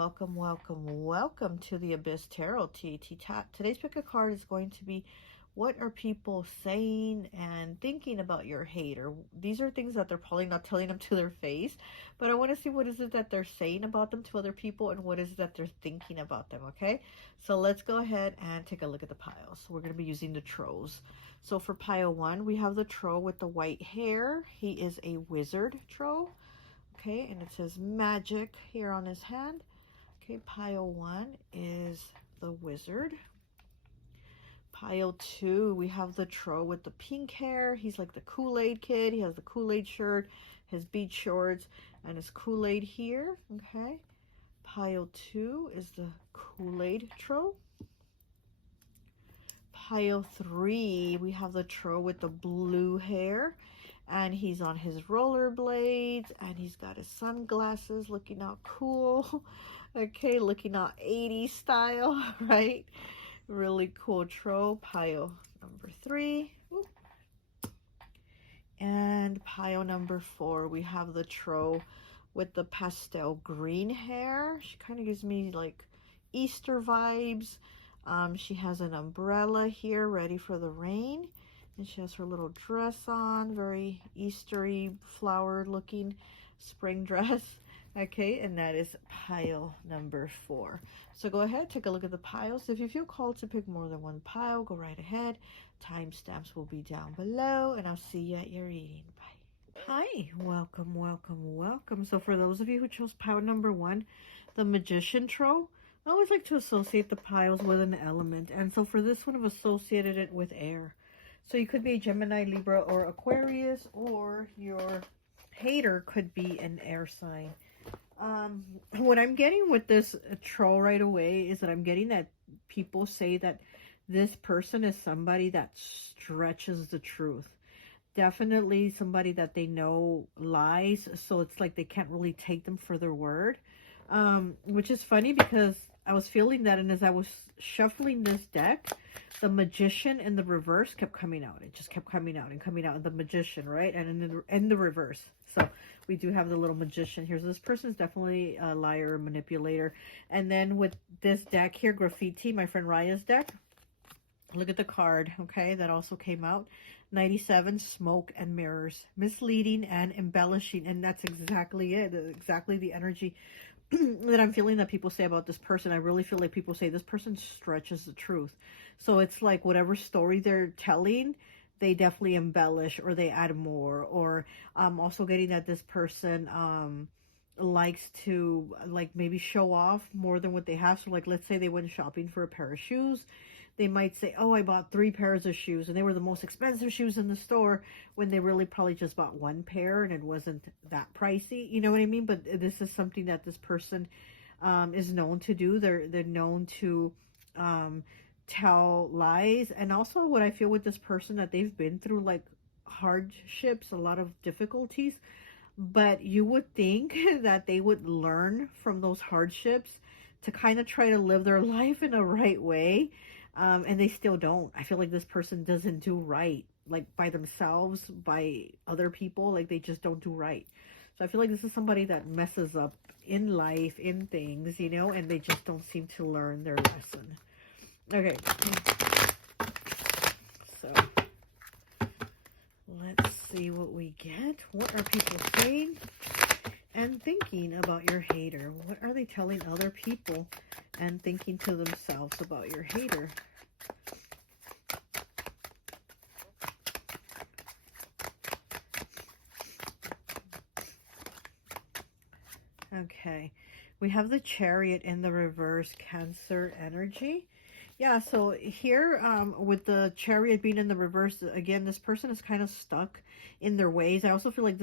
welcome, welcome, welcome to the Abyss Tarot T.A.T. Today's pick a card is going to be, what are people saying and thinking about your hater? These are things that they're probably not telling them to their face, but I want to see what is it that they're saying about them to other people and what is it that they're thinking about them, okay? So let's go ahead and take a look at the piles. We're going to be using the Trows. So for pile 1, we have the Trow with the white hair. He is a wizard Trow. Okay, and it says magic here on his hand. Okay, pile 1 is the wizard. Pile 2, we have the Trow with the pink hair. He's like the Kool-Aid kid. He has the Kool-Aid shirt, his beach shorts, and his Kool-Aid here. Okay, pile 2 is the Kool-Aid Trow. Pile 3, we have the Trow with the blue hair. And he's on his rollerblades, and he's got his sunglasses, looking out cool. Okay, looking out 80s style, right? Really cool Trow. Pile number 3. Ooh. And pile number 4, we have the Trow with the pastel green hair. She kind of gives me like Easter vibes. She has an umbrella here, ready for the rain. And she has her little dress on, very Eastery, flower looking spring dress. Okay, and that is pile number 4. So go ahead, take a look at the piles. If you feel called to pick more than one pile, go right ahead. Timestamps will be down below, and I'll see you at your reading. Bye. Hi, welcome, welcome, welcome. So for those of you who chose pile number 1, the Magician Trow, I always like to associate the piles with an element. And so for this one, I've associated it with air. So you could be a Gemini, Libra, or Aquarius, or your hater could be an air sign. What I'm getting with this Troll right away is that I'm getting that people say that this person is somebody that stretches the truth. Definitely somebody that they know lies, so it's like they can't really take them for their word. Which is funny because I was feeling that, and as I was shuffling this deck, the Magician in the reverse kept coming out. It just kept coming out and coming out. The Magician, right? And in the reverse. So we do have the little Magician here. So this person is definitely a liar, manipulator. And then with this deck here, Graffiti, my friend Raya's deck, look at the card, okay? That also came out. 97, Smoke and Mirrors. Misleading and embellishing. And that's exactly it. Exactly the energy that I'm feeling that people say about this person. I really feel like people say this person stretches the truth. So it's like whatever story they're telling, they definitely embellish or they add more. Or I'm also getting that this person likes to like maybe show off more than what they have. So like let's say they went shopping for a pair of shoes. They might say, oh, I bought 3 pairs of shoes and they were the most expensive shoes in the store, when they really probably just bought 1 pair and it wasn't that pricey. You know what I mean? But this is something that this person is known to do. They're known to tell lies. And also what I feel with this person, that they've been through like hardships, a lot of difficulties. But you would think that they would learn from those hardships to kind of try to live their life in a right way. And they still don't. I feel like this person doesn't do right, like by themselves, by other people. Like they just don't do right. So I feel like this is somebody that messes up in life, in things, you know, and they just don't seem to learn their lesson. Okay. So let's see what we get. What are people saying and thinking about your hater? What are they telling other people and thinking to themselves about your hater? Okay, we have the Chariot in the reverse, Cancer energy. Yeah, so here with the Chariot being in the reverse, again, this person is kind of stuck in their ways. I also feel like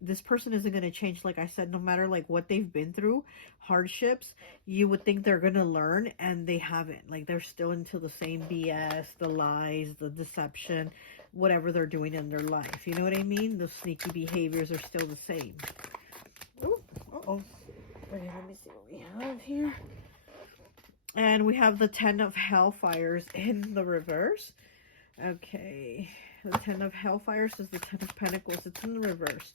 this person isn't going to change. Like I said, no matter like what they've been through, hardships, you would think they're going to learn, and they haven't. Like they're still into the same BS, the lies, the deception, whatever they're doing in their life. You know what I mean? The sneaky behaviors are still the same. Ooh, uh-oh. Okay, let me see what we have here. And we have the 10 of Hellfires in the reverse. Okay. The 10 of Hellfires is the 10 of Pentacles. It's in the reverse.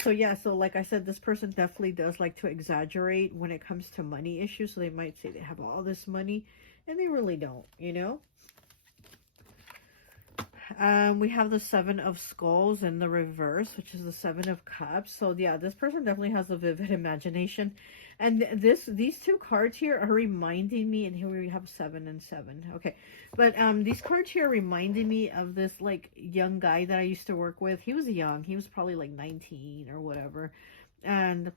So yeah, so like I said, this person definitely does like to exaggerate when it comes to money issues. So they might say they have all this money and they really don't, you know? We have the Seven of Skulls in the reverse, which is the Seven of Cups. So yeah, this person definitely has a vivid imagination. And these two cards here are reminding me, and here we have 7 and 7. Okay. But these cards here are reminding me of this like young guy that I used to work with. He was young. He was probably like 19 or whatever. And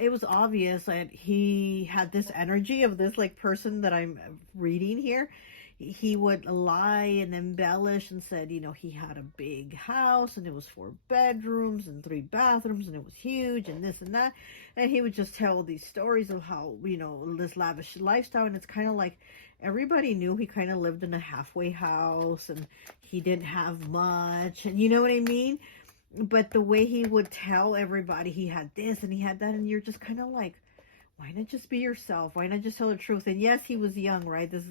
it was obvious that he had this energy of this like person that I'm reading here. He would lie and embellish and said, you know, he had a big house and it was 4 bedrooms and 3 bathrooms and it was huge and this and that. And he would just tell these stories of how, you know, this lavish lifestyle. And it's kind of like everybody knew he kind of lived in a halfway house and he didn't have much. And you know what I mean? But the way he would tell everybody he had this and he had that, and you're just kind of like, why not just be yourself? Why not just tell the truth? And yes, he was young, right? This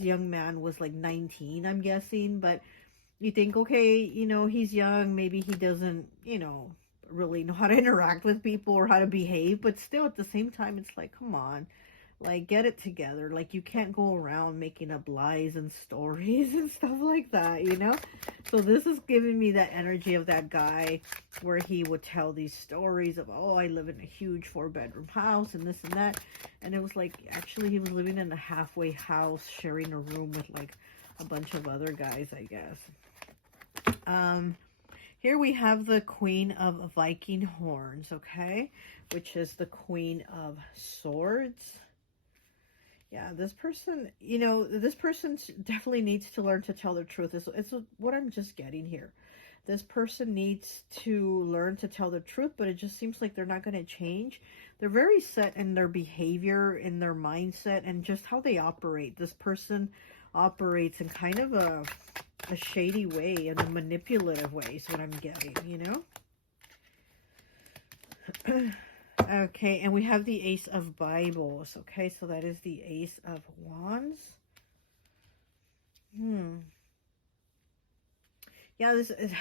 young man was like 19, I'm guessing. But you think, okay, you know, he's young. Maybe he doesn't, you know, really know how to interact with people or how to behave. But still, at the same time, it's like, come on. Like, get it together. Like, you can't go around making up lies and stories and stuff like that, you know? So this is giving me that energy of that guy where he would tell these stories of, oh, I live in a huge 4-bedroom house and this and that. And it was like, actually, he was living in a halfway house, sharing a room with, like, a bunch of other guys, I guess. Here we have the Queen of Viking Horns, okay? Which is the Queen of Swords. Yeah, this person, you know, this person definitely needs to learn to tell the truth. It's what I'm just getting here. This person needs to learn to tell the truth, but it just seems like they're not going to change. They're very set in their behavior, in their mindset, and just how they operate. This person operates in kind of a shady way, in a manipulative way is what I'm getting, you know? Okay, and we have the Ace of Bibles. Okay, so that is the Ace of Wands. Yeah, this is...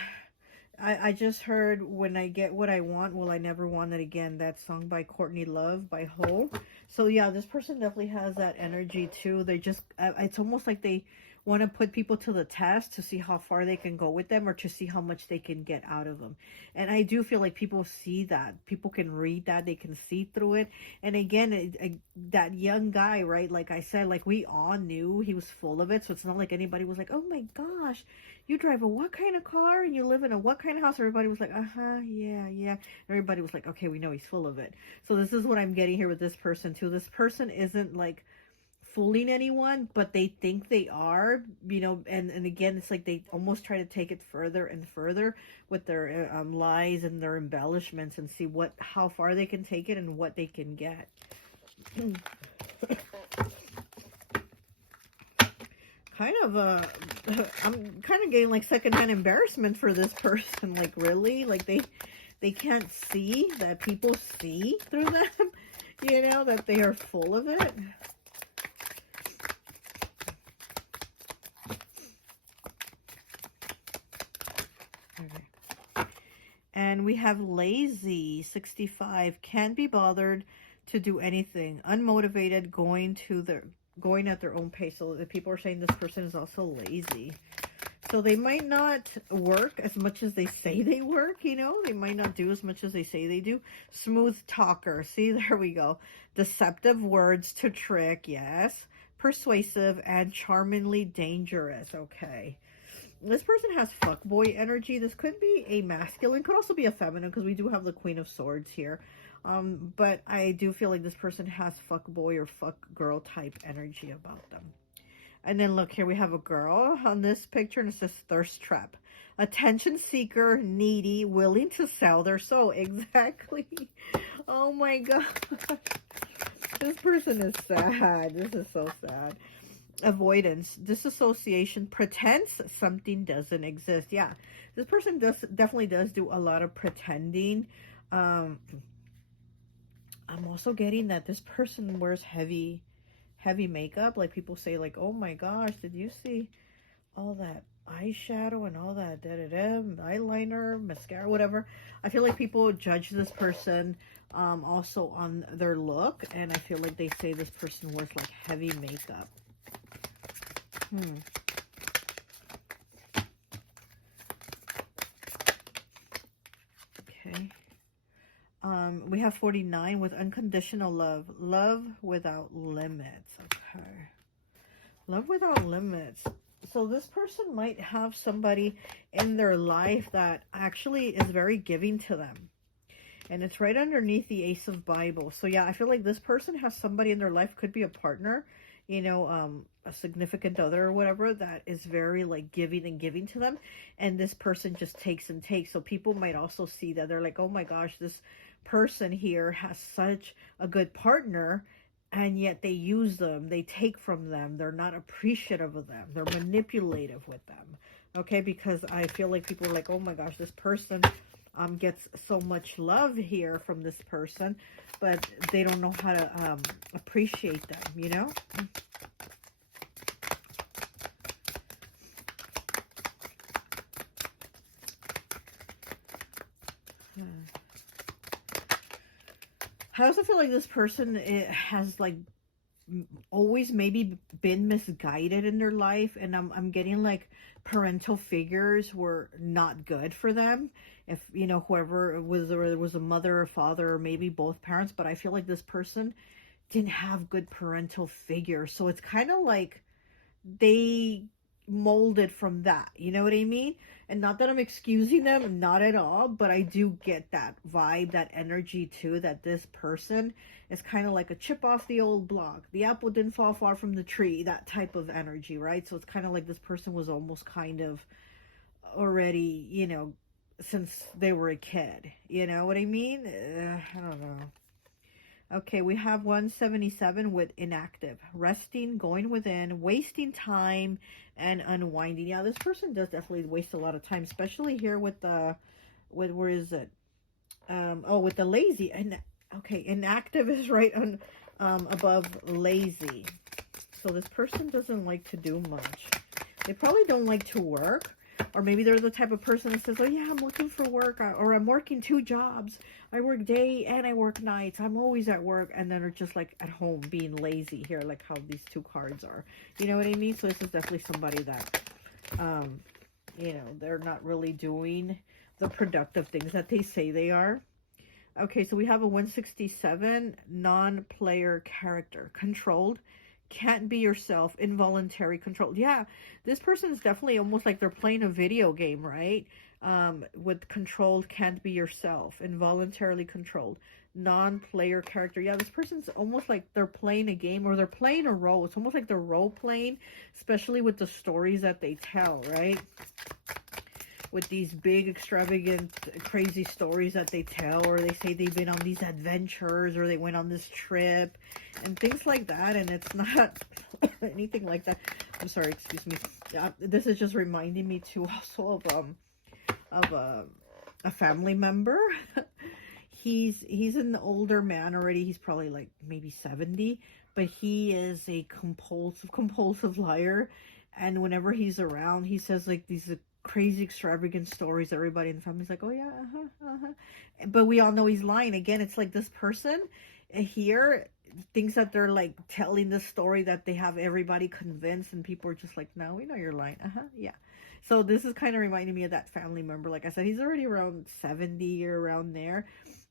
I just heard When I Get What I Want, Will I Never Want It Again. That song by Courtney Love by Ho. So yeah, this person definitely has that energy too. They just... it's almost like they want to put people to the test to see how far they can go with them or to see how much they can get out of them. And I do feel like people see that. People can read that. They can see through it. And again, that young guy, right? Like I said, like we all knew he was full of it. So it's not like anybody was like, oh my gosh, you drive a what kind of car and you live in a what kind of house? Everybody was like, yeah. Everybody was like, okay, we know he's full of it. So this is what I'm getting here with this person too. This person isn't like fooling anyone, but they think they are, you know, and again, it's like they almost try to take it further and further with their lies and their embellishments and see how far they can take it and what they can get. I'm kind of getting like secondhand embarrassment for this person. Like, really? Like they can't see that people see through them, you know, that they are full of it. And we have lazy, 65, can't be bothered to do anything, unmotivated, going at their own pace. So the people are saying this person is also lazy. So they might not work as much as they say they work, you know. They might not do as much as they say they do. Smooth talker. See, there we go. Deceptive words to trick, yes. Persuasive and charmingly dangerous, okay. This person has fuckboy energy. This could be a masculine, could also be a feminine, because we do have the Queen of Swords here. But I do feel like this person has fuckboy or fuck girl type energy about them. And then look, here we have a girl on this picture, and it says thirst trap. Attention seeker, needy, willing to sell their soul. Exactly. Oh my god. This person is sad. This is so sad. Avoidance, disassociation, pretends something doesn't exist. Yeah, this person definitely does do a lot of pretending. I'm also getting that this person wears heavy makeup. Like people say, like, oh my gosh, did you see all that eyeshadow and all that, eyeliner, mascara, whatever. I feel like people judge this person also on their look, and I feel like they say this person wears like heavy makeup. Okay. We have 49 with unconditional love. Love without limits. Okay. Love without limits. So this person might have somebody in their life that actually is very giving to them. And it's right underneath the Ace of Bible. So yeah, I feel like this person has somebody in their life, could be a partner, you know, a significant other or whatever, that is very like giving and giving to them. And this person just takes and takes. So people might also see that. They're like, oh my gosh, this person here has such a good partner, and yet they use them, they take from them, they're not appreciative of them, they're manipulative with them. Okay, because I feel like people are like, oh my gosh, this person gets so much love here from this person, but they don't know how to appreciate them, you know? I also feel like this person has like always maybe been misguided in their life, and I'm getting like parental figures were not good for them. If you know, whoever whether it was a mother or father or maybe both parents, but I feel like this person didn't have good parental figures, so it's kind of like they molded from that, you know what I mean? And not that I'm excusing them, not at all, but I do get that vibe, that energy too, that this person is kind of like a chip off the old block, the apple didn't fall far from the tree, that type of energy, right? So it's kind of like this person was almost kind of already, you know, since they were a kid, you know what I mean? I don't know. Okay, we have 177 with inactive, resting, going within, wasting time, and unwinding. Yeah, this person does definitely waste a lot of time, especially here with the, where is it? Oh, with the lazy. And okay, inactive is right on above lazy. So this person doesn't like to do much. They probably don't like to work. Or maybe they're the type of person that says, oh yeah, I'm looking for work, or I'm working 2 jobs. I work day and I work nights. I'm always at work. And then are just like at home being lazy here, like how these 2 cards are. You know what I mean? So this is definitely somebody that, you know, they're not really doing the productive things that they say they are. Okay, so we have a 167, non-player character, controlled. Can't be yourself, involuntary control. Yeah, this person is definitely almost like they're playing a video game, right? With controlled, can't be yourself, involuntarily controlled, non-player character. Yeah, this person's almost like they're playing a game, or they're playing a role. It's almost like they're role playing, especially with the stories that they tell, right? With these big, extravagant, crazy stories that they tell, or they say they've been on these adventures, or they went on this trip, and things like that, and it's not anything like that. I'm sorry, excuse me. This is just reminding me too also of a family member. He's an older man already. He's probably like maybe 70, but he is a compulsive liar, and whenever he's around, he says like these crazy extravagant stories. Everybody in the family's like, oh yeah, but we all know he's lying. Again, it's like this person here thinks that they're like telling the story, that they have everybody convinced, and people are just like, no, we know you're lying. Yeah. So this is kind of reminding me of that family member. Like I said, he's already around 70 or around there,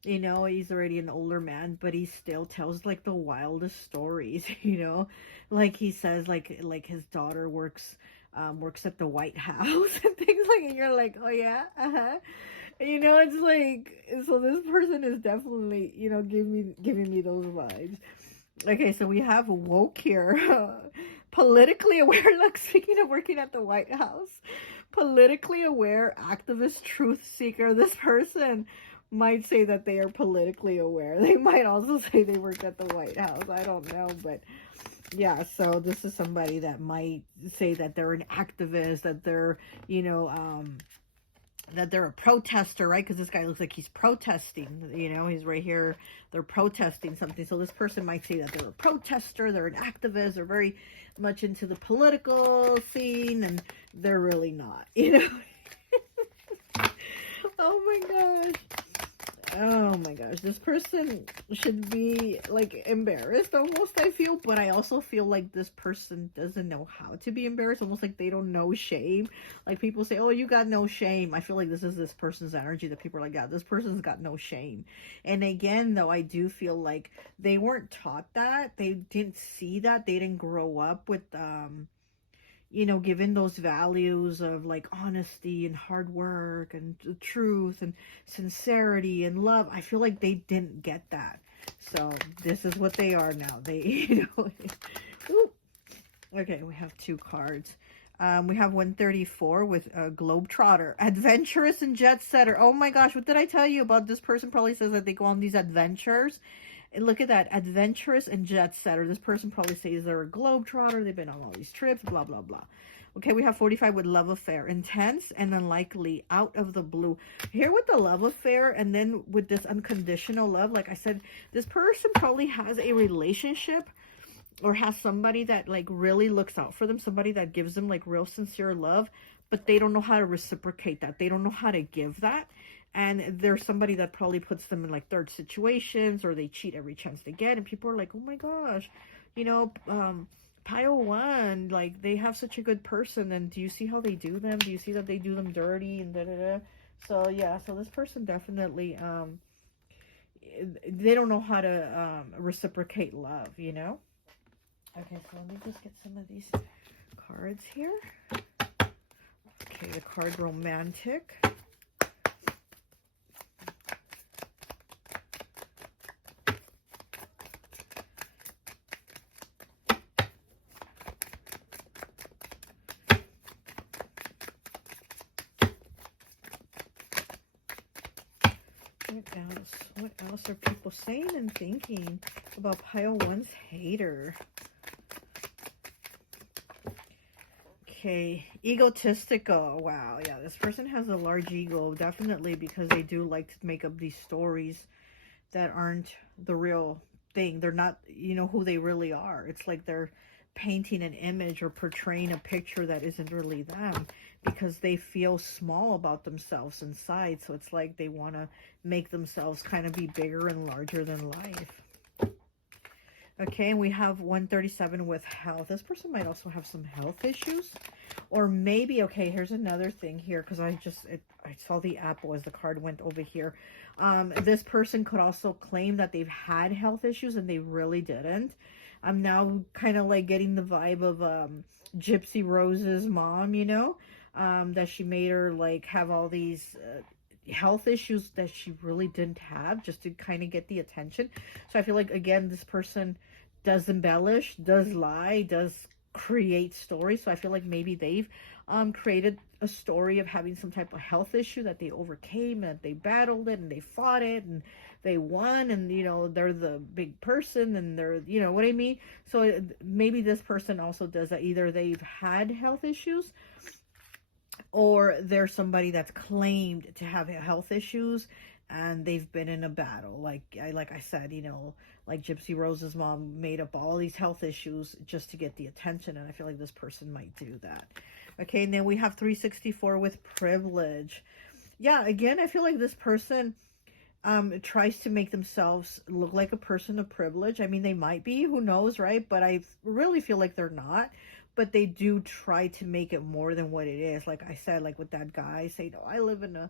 you know. He's already an older man, but he still tells like the wildest stories, you know. Like he says like his daughter works at the White House and things like, and you're like, oh yeah, you know. It's like, so this person is definitely, you know, giving me those vibes. Okay, so we have woke here. Politically aware. Look, speaking of working at the White House, politically aware, activist, truth seeker. This person might say that they are politically aware. They might also say they work at the White House. I don't know, but yeah, so this is somebody that might say that they're an activist, that they're, you know, that they're a protester, right? Because this guy looks like he's protesting, you know, he's right here, they're protesting something. So this person might say that they're a protester, they're an activist, they're very much into the political scene, and they're really not, you know. Oh my gosh. Oh my gosh, this person should be like embarrassed almost, I feel, but I also feel like this person doesn't know how to be embarrassed, almost like they don't know shame. Like people say, oh, you got no shame. I feel like this is this person's energy that people are like, yeah, this person's got no shame. And again, though, I do feel like they weren't taught that. They didn't see that. They didn't grow up with, you know, given those values of like honesty and hard work and truth and sincerity and love. I feel like they didn't get that. So this is what they are now. They, you know, okay, we have 2 cards. We have 134 with a Globetrotter, adventurous and jet setter. Oh my gosh, what did I tell you about this person? Probably says that they go on these adventures. And look at that, adventurous and jet setter. This person probably says they're a globetrotter. They've been on all these trips, blah, blah, blah. Okay, we have 45 with love affair. Intense and unlikely, out of the blue. Here with the love affair and then with this unconditional love, like I said, this person probably has a relationship or has somebody that like really looks out for them. Somebody that gives them like real sincere love, but they don't know how to reciprocate that. They don't know how to give that. And there's somebody that probably puts them in like third situations, or they cheat every chance they get. And people are like, oh my gosh, you know, pile 1, like they have such a good person. And do you see how they do them? Do you see that they do them dirty and da da da? So yeah, so this person definitely, they don't know how to reciprocate love, you know? Okay, so let me just get some of these cards here. Okay, the card romantic. What else are people saying and thinking about pile 1's hater? Okay, egotistical. Wow, yeah, this person has a large ego, definitely, because they do like to make up these stories that aren't the real thing. They're not, you know, who they really are. It's like they're painting an image or portraying a picture that isn't really them, because they feel small about themselves inside. So it's like they want to make themselves kind of be bigger and larger than life. Okay, and we have 137 with health. This person might also have some health issues. Or maybe, okay, here's another thing here, because I saw the apple as the card went over here. This person could also claim that they've had health issues and they really didn't. I'm now kind of like getting the vibe of Gypsy Rose's mom, you know, that she made her like have all these health issues that she really didn't have, just to kind of get the attention. So I feel like, again, this person does embellish, does lie, does create stories. So I feel like maybe they've created a story of having some type of health issue that they overcame, and they battled it and they fought it and they won, and you know, they're the big person, and they're, you know what I mean? So maybe this person also does that. Either they've had health issues, or there's somebody that's claimed to have health issues and they've been in a battle. Like I said, you know, like Gypsy Rose's mom made up all these health issues just to get the attention. And I feel like this person might do that. Okay, and then we have 364 with privilege. Yeah, again, I feel like this person tries to make themselves look like a person of privilege. I mean, they might be, who knows, right? But I really feel like they're not. But they do try to make it more than what it is. Like I said, like with that guy saying, oh, I live in a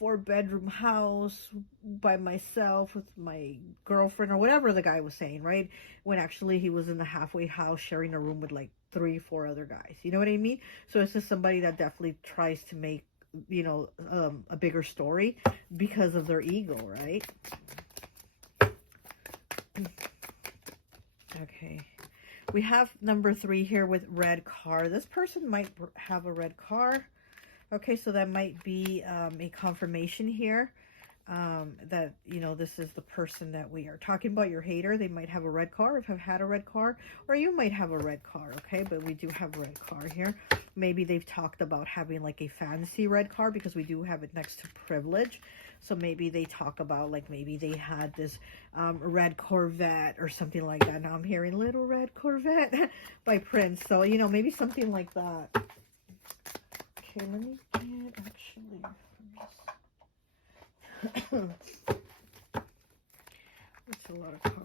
4-bedroom house by myself with my girlfriend, or whatever the guy was saying, right? When actually he was in the halfway house sharing a room with like 3-4 other guys. You know what I mean? So it's just somebody that definitely tries to make, you know, a bigger story because of their ego, right? Okay. We have number 3 here with red car. This person might have a red car. Okay, so that might be a confirmation here. that, you know, this is the person that we are talking about. Your hater, they might have a red car, if have had a red car, or you might have a red car, okay? But we do have a red car here. Maybe they've talked about having like a fancy red car, because we do have it next to privilege. So maybe they talk about, like, maybe they had this red Corvette or something like that. Now I'm hearing Little Red Corvette by Prince. So, you know, maybe something like that. Okay, let me get, actually, it's a lot of cards.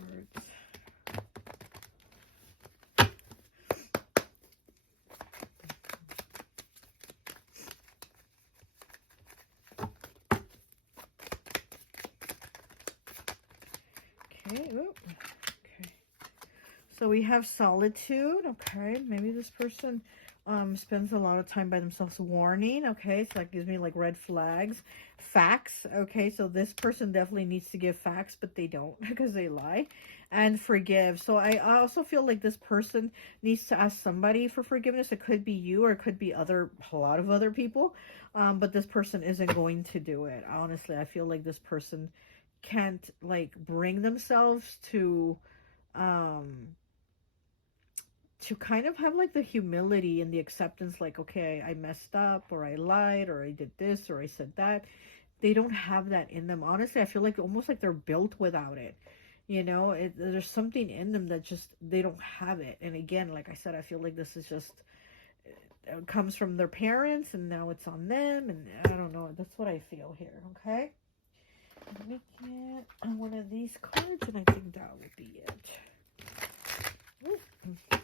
Okay, okay. So we have solitude. Okay, maybe this person spends a lot of time by themselves. Warning. Okay, so that gives me like red flags. Facts. Okay, so this person definitely needs to give facts, but they don't because they lie. And forgive. So I also feel like this person needs to ask somebody for forgiveness. It could be you, or it could be a lot of other people. But this person isn't going to do it. Honestly, I feel like this person can't like bring themselves to kind of have like the humility and the acceptance, like, okay, I messed up, or I lied, or I did this, or I said that. They don't have that in them. Honestly, I feel like almost like they're built without it. You know, there's something in them that just, they don't have it. And again, like I said, I feel like this is just, it comes from their parents, and now it's on them. And I don't know. That's what I feel here, okay? Let me get one of these cards, and I think that would be it. Ooh. Actually,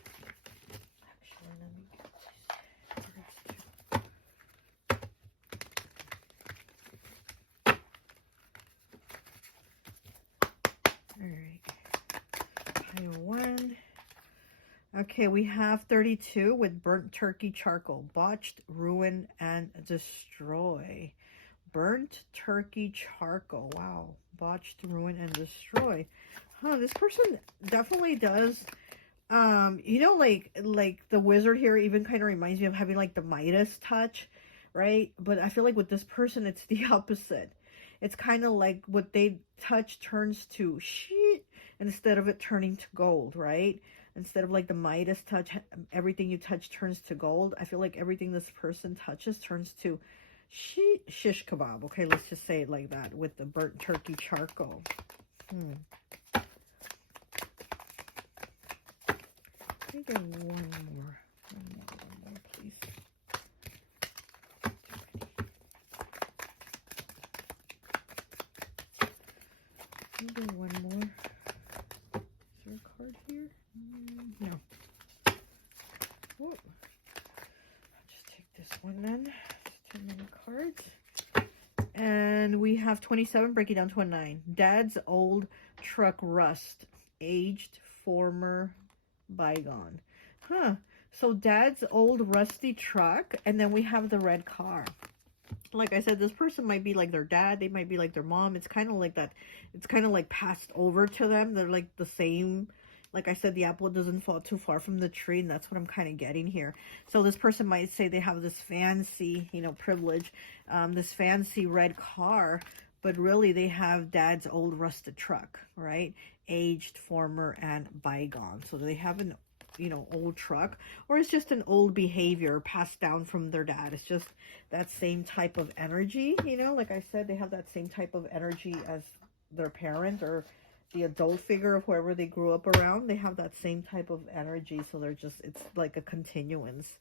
let me get these cards too. Alright. Pile 1. Okay, we have 32 with burnt turkey charcoal. Botched, ruin, and destroy. Burnt turkey charcoal. Wow. Botched, ruin, and destroy. Huh, this person definitely does. You know, like the wizard here even kind of reminds me of having like the Midas touch, right? But I feel like with this person, it's the opposite. It's kind of like what they touch turns to shit instead of it turning to gold, right? Instead of like the Midas touch, everything you touch turns to gold. I feel like everything this person touches turns to shish kebab. Okay, let's just say it like that with the burnt turkey charcoal. Let me get one more, please. Let me get one more. Is there a card here? No. Oh. I'll just take this one then. It's too many cards. And we have 27, break it down to a 9. Dad's old truck rust. Aged, former, bygone. Huh. So dad's old rusty truck, and then we have the red car. Like I said, this person might be like their dad. They might be like their mom. It's kind of like that. It's kind of like passed over to them. They're like the same. Like I said, the apple doesn't fall too far from the tree, and that's what I'm kind of getting here. So this person might say they have this fancy, you know, privilege, this fancy red car, but really they have dad's old rusted truck, right? Aged, former, and bygone. So they have an, you know, old truck, or it's just an old behavior passed down from their dad. It's just that same type of energy, you know, like I said, they have that same type of energy as their parent or the adult figure of whoever they grew up around. They have that same type of energy, so they're just, it's like a continuance.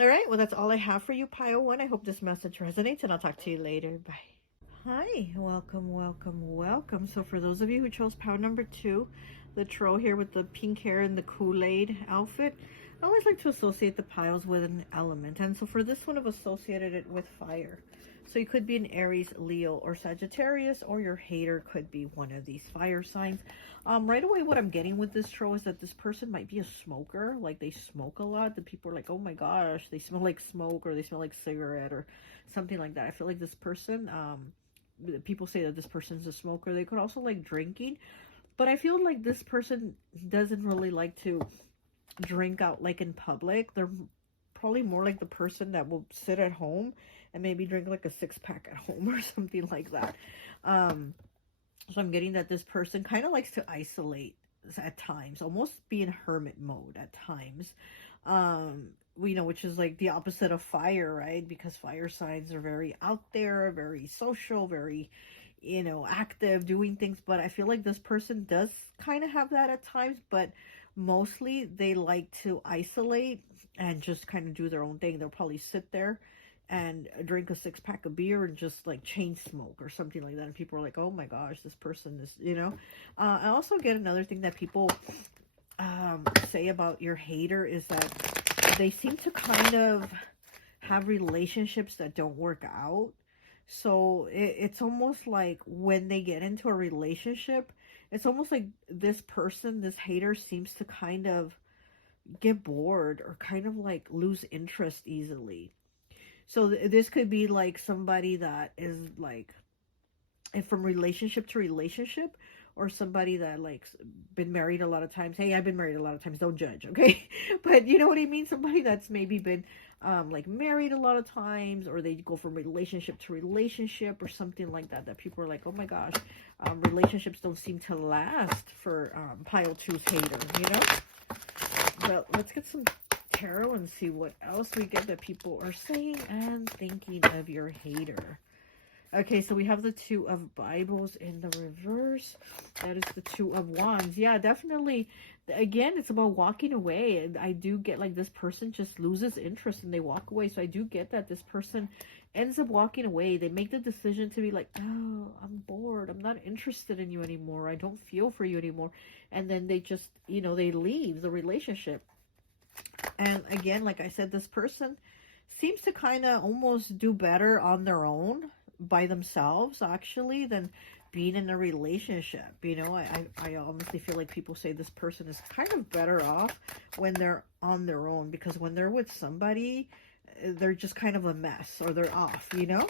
All right, well, that's all I have for you, pile 1. I hope this message resonates, and I'll talk to you later. Bye. Hi, welcome, welcome, welcome. So for those of you who chose pile number 2, the troll here with the pink hair and the Kool-Aid outfit, I always like to associate the piles with an element. And so for this one, I've associated it with fire. So you could be an Aries, Leo, or Sagittarius, or your hater could be one of these fire signs. Right away, what I'm getting with this troll is that this person might be a smoker. Like, they smoke a lot. The people are like, oh my gosh, they smell like smoke, or they smell like cigarette, or something like that. I feel like this person, people say that this person's a smoker. They could also like drinking. But I feel like this person doesn't really like to drink out like in public. They're probably more like the person that will sit at home and maybe drink like a 6-pack at home or something like that. So I'm getting that this person kind of likes to isolate at times, almost be in hermit mode at times. We know, which is like the opposite of fire, right? Because fire signs are very out there, very social, very, you know, active, doing things. But I feel like this person does kind of have that at times, but mostly they like to isolate and just kind of do their own thing. They'll probably sit there and drink a 6-pack of beer and just like chain smoke or something like that. And people are like, oh my gosh, this person is, you know. I also get another thing that people say about your hater is that they seem to kind of have relationships that don't work out. So it's almost like when they get into a relationship, it's almost like this person, this hater, seems to kind of get bored or kind of like lose interest easily. So this could be like somebody that is like from relationship to relationship, or somebody that like been married a lot of times. Hey, I've been married a lot of times, don't judge, okay? But you know what I mean? Somebody that's maybe been like married a lot of times, or they go from relationship to relationship or something like that, that people are like, oh my gosh, relationships don't seem to last for pile 2's hater, you know? But let's get some tarot and see what else we get that people are saying and thinking of your hater. Okay, so we have the 2 of Bibles in the reverse. That is the 2 of Wands. Yeah, definitely. Again, it's about walking away. And I do get like this person just loses interest and they walk away. So I do get that this person ends up walking away. They make the decision to be like, oh, I'm bored. I'm not interested in you anymore. I don't feel for you anymore. And then they just, you know, they leave the relationship. And again, like I said, this person seems to kind of almost do better on their own, by themselves, actually, than being in a relationship. You know, I honestly feel like people say this person is kind of better off when they're on their own, because when they're with somebody, they're just kind of a mess, or they're off, you know?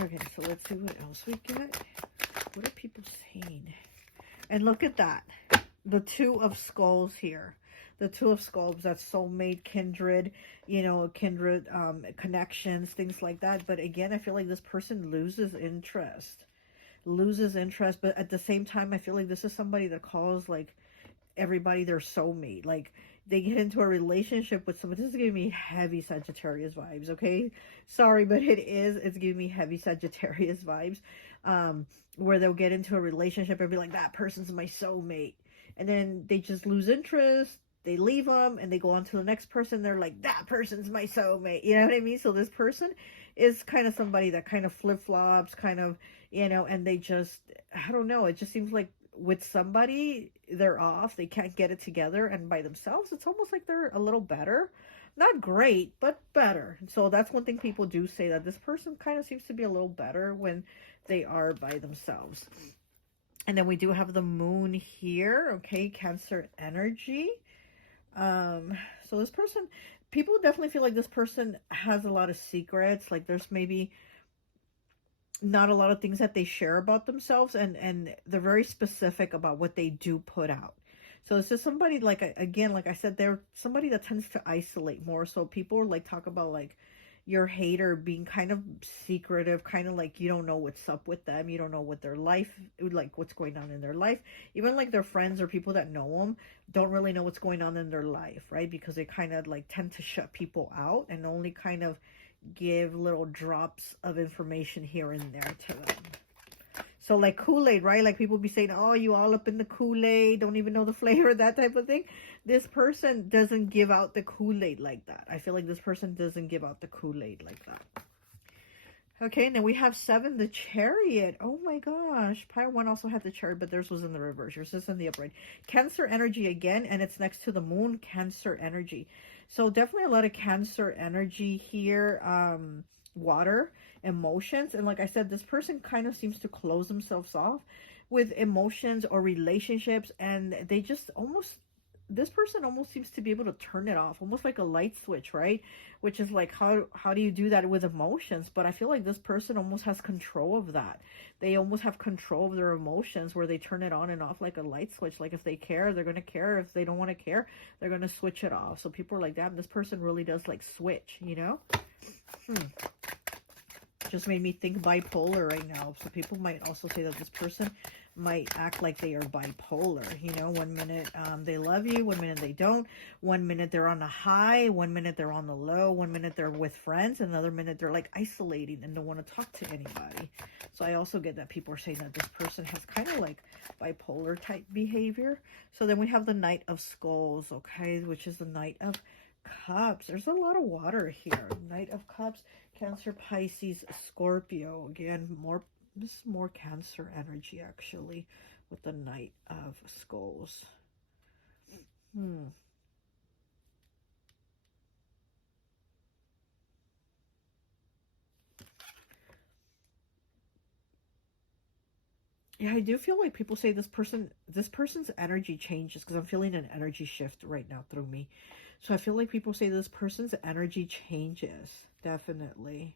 Okay, so let's see what else we get. What are people saying? And look at that. The 2 of Skulls here. The 2 of Skulls, that's soulmate, kindred, you know, kindred connections, things like that. But again, I feel like this person loses interest. But at the same time, I feel like this is somebody that calls like everybody their soulmate. Like they get into a relationship with somebody. This is giving me heavy Sagittarius vibes, okay? Sorry, but it's giving me heavy Sagittarius vibes. Where they'll get into a relationship and be like, that person's my soulmate. And then they just lose interest. They leave them and they go on to the next person. They're like, that person's my soulmate. You know what I mean? So this person is kind of somebody that kind of flip-flops, kind of, you know, and they just, I don't know. It just seems like with somebody, they're off. They can't get it together. And by themselves, it's almost like they're a little better. Not great, but better. So that's one thing people do say, that this person kind of seems to be a little better when they are by themselves. And then we do have the moon here. Okay, Cancer energy. So this person, people definitely feel like this person has a lot of secrets. Like there's maybe not a lot of things that they share about themselves, and they're very specific about what they do put out. So it's just somebody, like, again, like I said, they're somebody that tends to isolate more. So people like talk about like your hater being kind of secretive, kind of like you don't know what's up with them. You don't know what their life, like what's going on in their life. Even like their friends or people that know them don't really know what's going on in their life, right? Because they kind of like tend to shut people out and only kind of give little drops of information here and there to them. So like Kool-Aid, right? Like people be saying, oh, you all up in the Kool-Aid, don't even know the flavor, that type of thing. This person doesn't give out the Kool-Aid like that. I feel like this person doesn't give out the Kool-Aid like that. Okay, now we have 7, the Chariot. Oh my gosh. Pile 1 also had the Chariot, but theirs was in the reverse. Yours is in the upright. Cancer energy again, and it's next to the moon, Cancer energy. So definitely a lot of Cancer energy here. Water, emotions, and like I said, this person kind of seems to close themselves off with emotions or relationships, and they just almost, this person almost seems to be able to turn it off, almost like a light switch, right? Which is like, how do you do that with emotions? But I feel like this person almost has control of that. They almost have control of their emotions, where they turn it on and off like a light switch. Like if they care, they're going to care. If they don't want to care, they're going to switch it off. So people are like, damn, this person really does like switch, you know? Just made me think bipolar right now. So people might also say that this person might act like they are bipolar. You know, one minute they love you, one minute they don't. One minute they're on the high, one minute they're on the low, one minute they're with friends, another minute they're like isolating and don't want to talk to anybody. So I also get that people are saying that this person has kind of like bipolar type behavior. So then we have the Knight of Skulls, okay, which is the Knight of Cups. There's a lot of water here. Knight of Cups, Cancer, Pisces, Scorpio. Again, this is more Cancer energy actually with the Knight of Skulls. Yeah, I do feel like people say this person's energy changes, because I'm feeling an energy shift right now through me. So I feel like people say this person's energy changes. Definitely.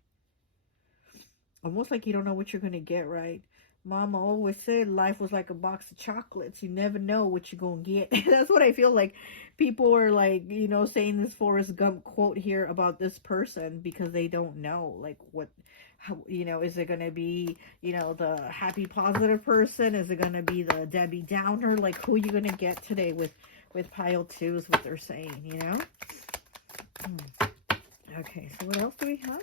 Almost like you don't know what you're going to get, right? Mama always said life was like a box of chocolates. You never know what you're going to get. That's what I feel like people are like, you know, saying this Forrest Gump quote here about this person, because they don't know, like, how, you know, is it going to be, you know, the happy, positive person? Is it going to be the Debbie Downer? Like, who are you going to get today with pile 2 is what they're saying, you know? Okay, so what else do we have?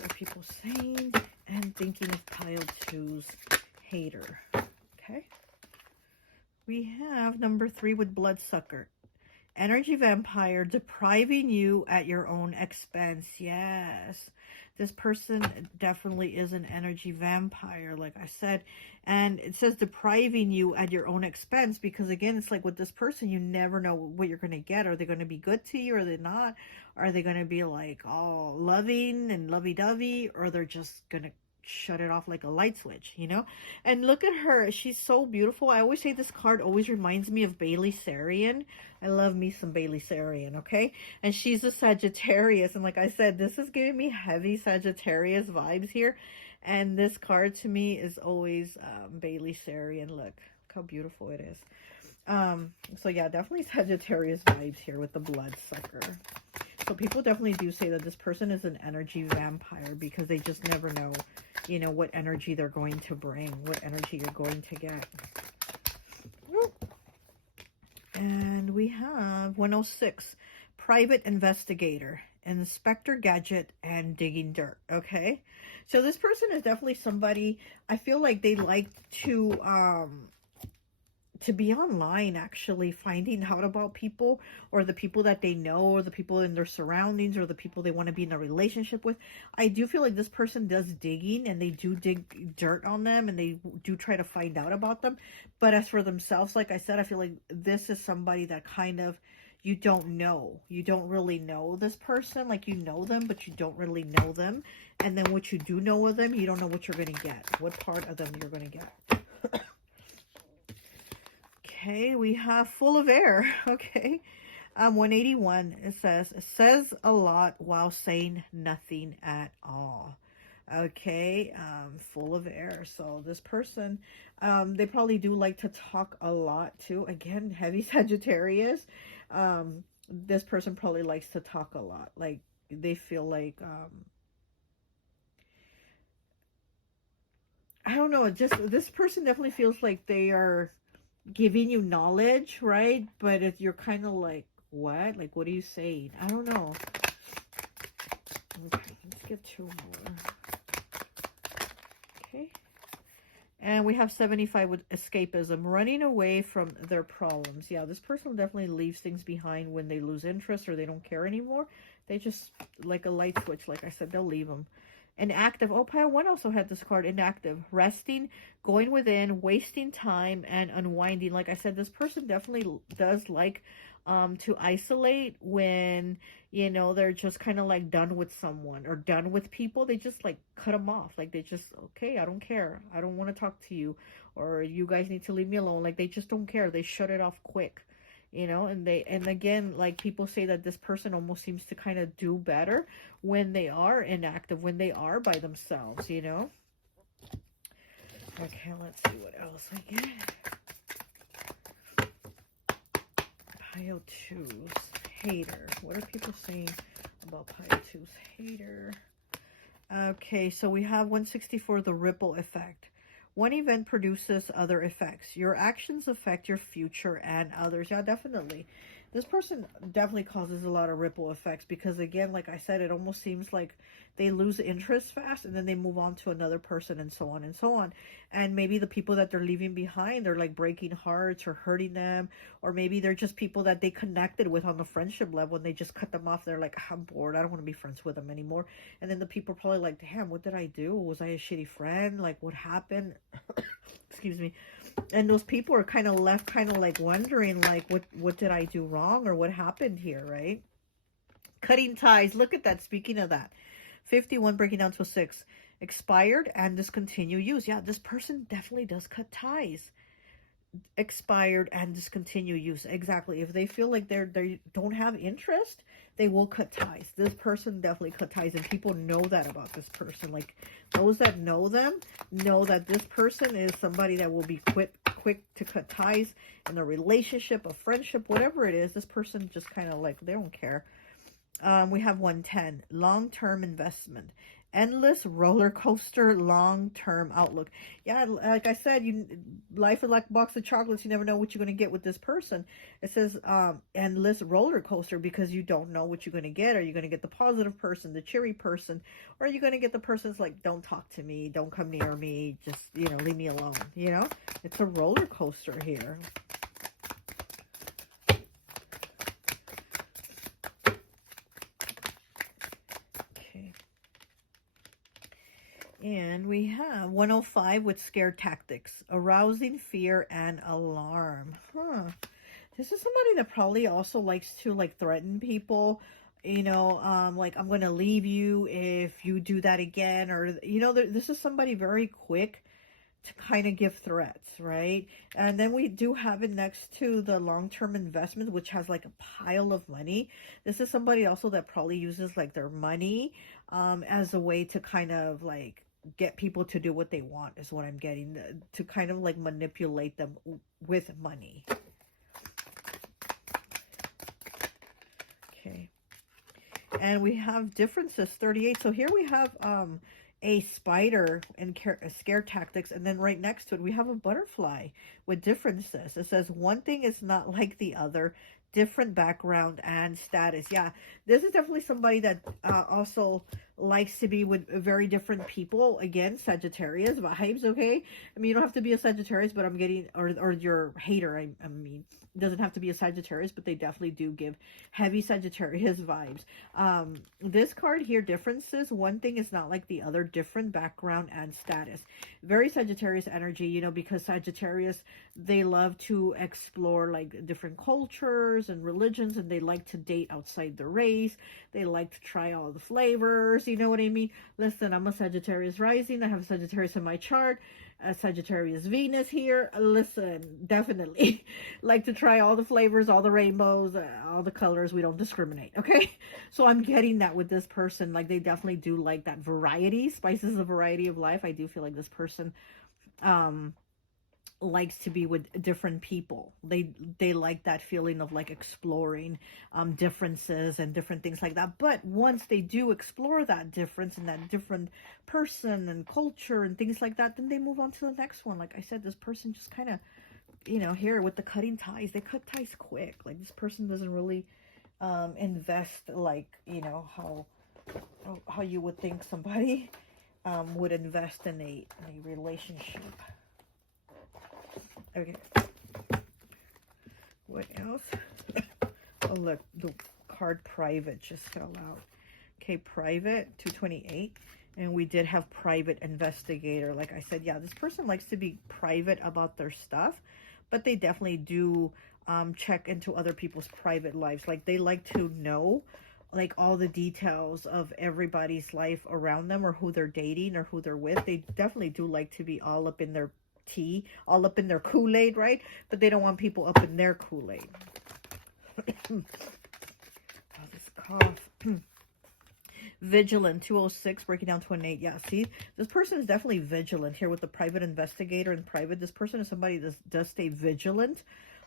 Are people saying and thinking of pile 2's hater? Okay. We have number 3 with Bloodsucker. Energy vampire, depriving you at your own expense. Yes. This person definitely is an energy vampire, like I said. And it says depriving you at your own expense, because again, it's like with this person, you never know what you're going to get. Are they going to be good to you? Or are they not? Are they going to be like all loving and lovey-dovey? Or they're just going to shut it off like a light switch, you know? And look at her. She's so beautiful. I always say this card always reminds me of Bailey Sarian. I love me some Bailey Sarian, okay? And she's a Sagittarius. And like I said, this is giving me heavy Sagittarius vibes here. And this card to me is always Bailey Sarian. Look how beautiful it is. So yeah, definitely Sagittarius vibes here with the Bloodsucker. So people definitely do say that this person is an energy vampire, because they just never know, you know, what energy they're going to bring, what energy you're going to get. And we have 106, private investigator, Inspector Gadget, and digging dirt. Okay, so this person is definitely somebody, I feel like they like to be online, actually finding out about people, or the people that they know, or the people in their surroundings, or the people they want to be in a relationship with. I do feel like this person does digging, and they do dig dirt on them, and they do try to find out about them. But as for themselves, like I said, I feel like this is somebody that kind of, you don't know. You don't really know this person. Like, you know them, but you don't really know them. And then what you do know of them, you don't know what you're going to get. What part of them you're going to get. Okay, we have full of air. Okay. 181, it says a lot while saying nothing at all. Okay, full of air. So this person, they probably do like to talk a lot too. Again, heavy Sagittarius. This person probably likes to talk a lot. Like, they feel like, I don't know, just this person definitely feels like they are giving you knowledge, right? But if you're kind of like, what? Like, what are you saying? I don't know. Okay, let's get 2 more. Okay. And we have 75 with escapism, running away from their problems. Yeah, this person definitely leaves things behind when they lose interest or they don't care anymore. They just, like a light switch, like I said, they'll leave them. Inactive. Oh, pile 1 also had this card. Inactive. Resting, going within, wasting time, and unwinding. Like I said, this person definitely does like to isolate when, you know, they're just kind of like done with someone or done with people. They just like cut them off. Like, they just, okay, I don't care. I don't want to talk to you, or you guys need to leave me alone. Like, they just don't care. They shut it off quick. You know, and again, like, people say that this person almost seems to kind of do better when they are inactive, when they are by themselves, you know. Okay, let's see what else I get. Pile 2's hater. What are people saying about Pile 2's hater? Okay, so we have 164, the ripple effect. One event produces other effects. Your actions affect your future and others. Yeah, definitely. This person definitely causes a lot of ripple effects because, again, like I said, it almost seems like they lose interest fast and then they move on to another person and so on and so on. And maybe the people that they're leaving behind, they're like breaking hearts or hurting them. Or maybe they're just people that they connected with on the friendship level and they just cut them off. They're like, I'm bored. I don't want to be friends with them anymore. And then the people are probably like, damn, what did I do? Was I a shitty friend? Like, what happened? Excuse me. And those people are kind of left kind of like wondering, like, what did I do wrong or what happened here, right? Cutting ties. Look at that. Speaking of that. 51 breaking down to a 6. Expired and discontinue use. Yeah, this person definitely does cut ties. Expired and discontinue use. Exactly. If they feel like they don't have interest, they will cut ties. This person definitely cut ties, and people know that about this person. Like, those that know them know that this person is somebody that will be quick to cut ties in a relationship, a friendship, whatever it is. This person just kind of like, they don't care. We have 110, long-term investment. Endless roller coaster, long-term outlook. Yeah, like I said, life is like a box of chocolates. You never know what you're going to get with this person. It says endless roller coaster because you don't know what you're going to get. Are you going to get the positive person, the cheery person, or are you going to get the person that's like, don't talk to me, don't come near me, just, you know, leave me alone, you know? It's a roller coaster here. And we have 105 with scare tactics, arousing fear and alarm. This is somebody that probably also likes to like threaten people, you know, like, I'm going to leave you if you do that again. Or, you know, this is somebody very quick to kind of give threats, right? And then we do have it next to the long-term investment, which has like a pile of money. This is somebody also that probably uses like their money as a way to kind of like get people to do what they want, is what I'm getting, to kind of like manipulate them with money. Okay. And we have differences, 38. So here we have a spider and scare tactics, and then right next to it we have a butterfly with differences. It says one thing is not like the other, different background and status. Yeah, this is definitely somebody that also likes to be with very different people. Again, Sagittarius vibes, okay? I mean, you don't have to be a Sagittarius, but I'm getting, or your hater, I mean, it doesn't have to be a Sagittarius, but they definitely do give heavy Sagittarius vibes. This card here, differences. One thing is not like the other, different background and status. Very Sagittarius energy, you know, because Sagittarius, they love to explore like different cultures and religions, and they like to date outside their race. They like to try all the flavors, you know what I mean? Listen, I'm a Sagittarius rising. I have a Sagittarius in my chart. A Sagittarius Venus here. Listen, definitely like to try all the flavors, all the rainbows, all the colors. We don't discriminate, okay? So I'm getting that with this person. Like, they definitely do like that variety. Spices the variety of life. I do feel like this person likes to be with different people. They like that feeling of like exploring differences and different things like that. But once they do explore that difference and that different person and culture and things like that, then they move on to the next one. Like I said, this person just kind of, you know, here with the cutting ties, they cut ties quick. Like, this person doesn't really invest, like, you know, how you would think somebody would invest in a relationship. Okay. What else? Oh, look, the card private just fell out. Okay, private, 228. And we did have private investigator. Like I said, yeah, this person likes to be private about their stuff, but they definitely do check into other people's private lives. Like, they like to know like all the details of everybody's life around them, or who they're dating or who they're with. They definitely do like to be all up in their tea, all up in their Kool-Aid, right? But they don't want people up in their Kool-Aid. Oh, this cough. Vigilant, 206, breaking down to an 8. Yeah, see, this person is definitely vigilant here with the private investigator and private. This person is somebody that does stay vigilant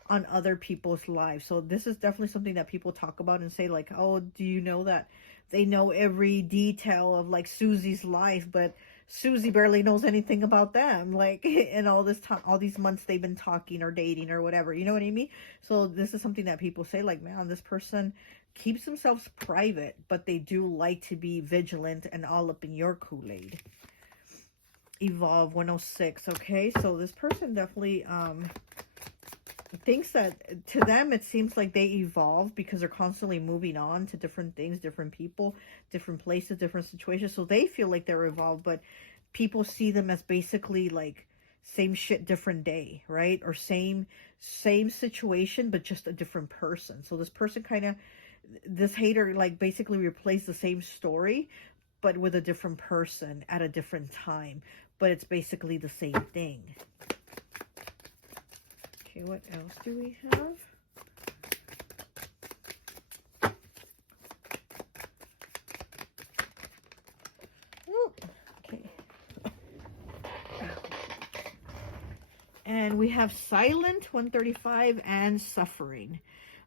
on other people's lives. So this is definitely something that people talk about and say like, oh, do you know that they know every detail of like Susie's life, but Susie barely knows anything about them, like, in all this time, all these months they've been talking or dating or whatever, you know what I mean? So this is something that people say like, man, this person keeps themselves private, but they do like to be vigilant and all up in your Kool-Aid. Evolve 106. Okay, so this person definitely thinks that to them it seems like they evolve because they're constantly moving on to different things, different people, different places, different situations. So they feel like they're evolved, but people see them as basically like same shit, different day, right? Or same situation, but just a different person. So this person kind of, this hater like basically replays the same story, but with a different person at a different time. But it's basically the same thing. Okay, what else do we have? Ooh, okay. And we have silent, 135, and suffering.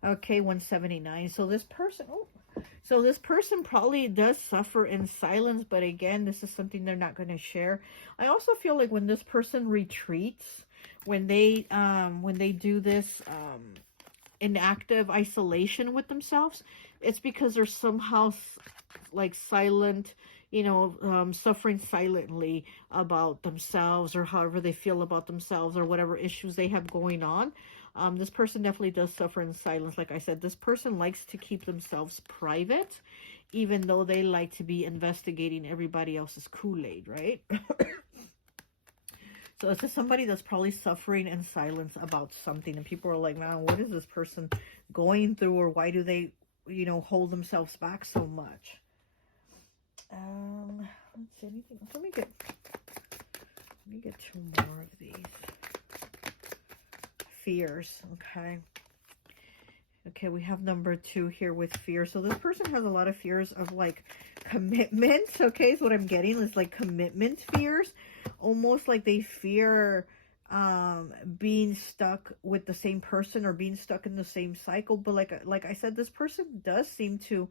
Okay, 179. So this person, so this person probably does suffer in silence, but again, this is something they're not going to share. I also feel like when this person retreats, when they do this inactive isolation with themselves, it's because they're somehow like silent, you know, suffering silently about themselves, or however they feel about themselves, or whatever issues they have going on. This person definitely does suffer in silence. Like I said, this person likes to keep themselves private, even though they like to be investigating everybody else's Kool-Aid, right? So it's just somebody that's probably suffering in silence about something. And people are like, man, what is this person going through? Or why do they, you know, hold themselves back so much? Let's see, anything else? Let me get two more of these. Fears, okay. Okay, we have number 2 here with fear. So this person has a lot of fears of like commitment, okay, is what I'm getting. It's like commitment fears. Almost like they fear being stuck with the same person or being stuck in the same cycle. But like I said, this person does seem to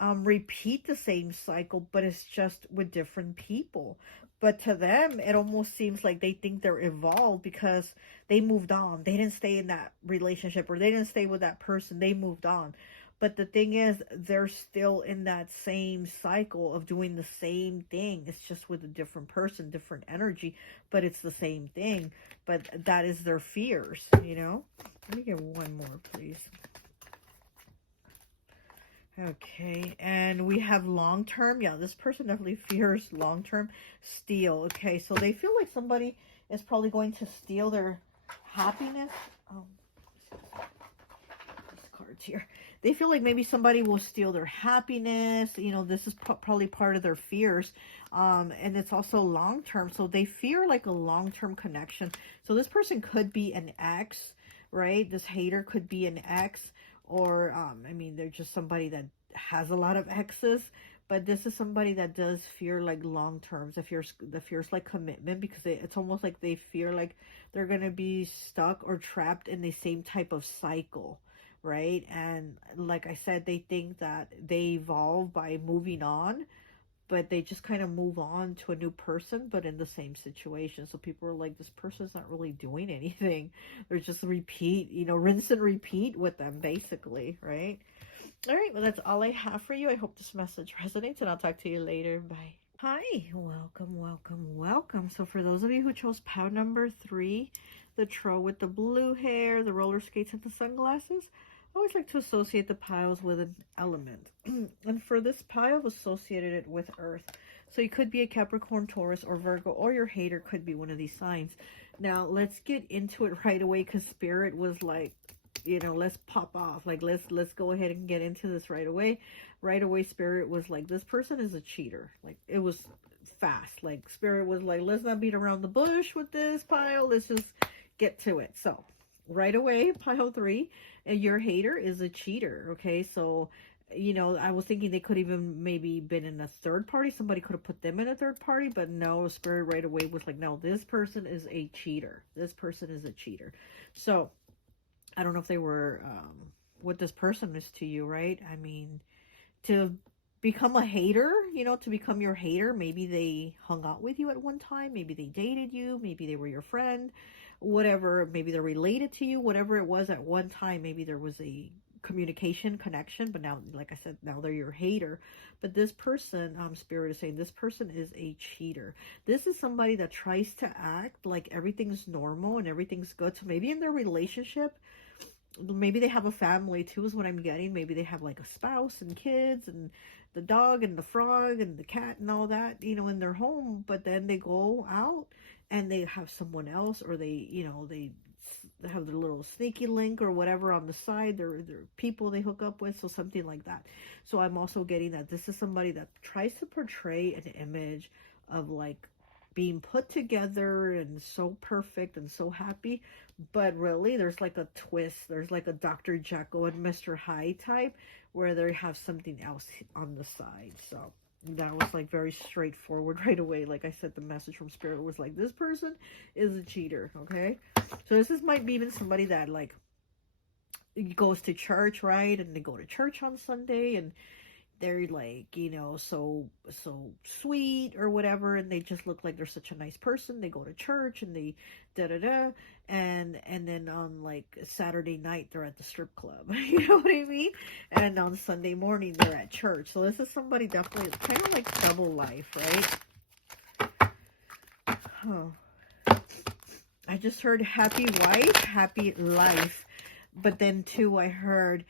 repeat the same cycle, but it's just with different people. But to them, it almost seems like they think they're evolved because they moved on. They didn't stay in that relationship, or they didn't stay with that person. They moved on. But the thing is, they're still in that same cycle of doing the same thing. It's just with a different person, different energy, but it's the same thing. But that is their fears, you know? Let me get one more, please. Okay, and we have long-term. Yeah, this person definitely fears long-term. Steal. Okay, so they feel like somebody is probably going to steal their happiness. Oh, these cards here. They feel like maybe somebody will steal their happiness. You know, this is probably part of their fears. And it's also long-term. So they fear like a long-term connection. So this person could be an ex, right? This hater could be an ex. Or, I mean, they're just somebody that has a lot of exes, but this is somebody that does fear like long terms. The fears like commitment, because it's almost like they fear like they're going to be stuck or trapped in the same type of cycle, right? And like I said, they think that they evolve by moving on, but they just kind of move on to a new person, but in the same situation. So people are like, this person's not really doing anything. They're just repeat, you know, rinse and repeat with them, basically, right? All right, well, that's all I have for you. I hope this message resonates, and I'll talk to you later. Bye. Hi, welcome, welcome, welcome. So for those of you who chose pile number 3, the troll with the blue hair, the roller skates, and the sunglasses, I always like to associate the piles with an element. And for this pile, I've associated it with earth. So you could be a Capricorn, Taurus, or Virgo, or your hater could be one of these signs. Now, let's get into it right away, because Spirit was like, you know, let's pop off. Like, let's go ahead and get into this right away. Right away, Spirit was like, this person is a cheater. Like, it was fast. Like, Spirit was like, let's not beat around the bush with this pile. Let's just get to it. So, right away, pile 3, and your hater is a cheater, okay? So, you know, I was thinking they could even maybe been in a third party. Somebody could have put them in a third party, but no, Spirit right away was like, no, this person is a cheater. This person is a cheater. So, I don't know if they were, what this person is to you, right? I mean, to become a hater, you know, to become your hater. Maybe they hung out with you at one time. Maybe they dated you. Maybe they were your friend, whatever. Maybe they're related to you, whatever it was at one time. Maybe there was a communication connection, but now, like I said, now they're your hater. But this person, Spirit is saying, this person is a cheater. This is somebody that tries to act like everything's normal and everything's good. So maybe in their relationship, maybe they have a family too, is what I'm getting. Maybe they have like a spouse and kids and the dog and the frog and the cat and all that, you know, in their home. But then they go out and they have someone else, or they, you know, they have their little sneaky link or whatever on the side. They're people they hook up with, so something like that. So I'm also getting that this is somebody that tries to portray an image of like being put together and so perfect and so happy, but really there's like a twist. There's like a Dr. Jekyll and Mr. Hyde type where they have something else on the side. So that was like very straightforward right away. Like I said, the message from Spirit was like, this person is a cheater. Okay, so this is might be even somebody that like goes to church, right? And they go to church on Sunday and they're like, you know, so sweet or whatever, and they just look like they're such a nice person. They go to church and they and then on like Saturday night they're at the strip club. You know what I mean? And on Sunday morning they're at church. So this is somebody definitely kind of like double life, right? Oh, I just heard happy wife, happy life, but then too I heard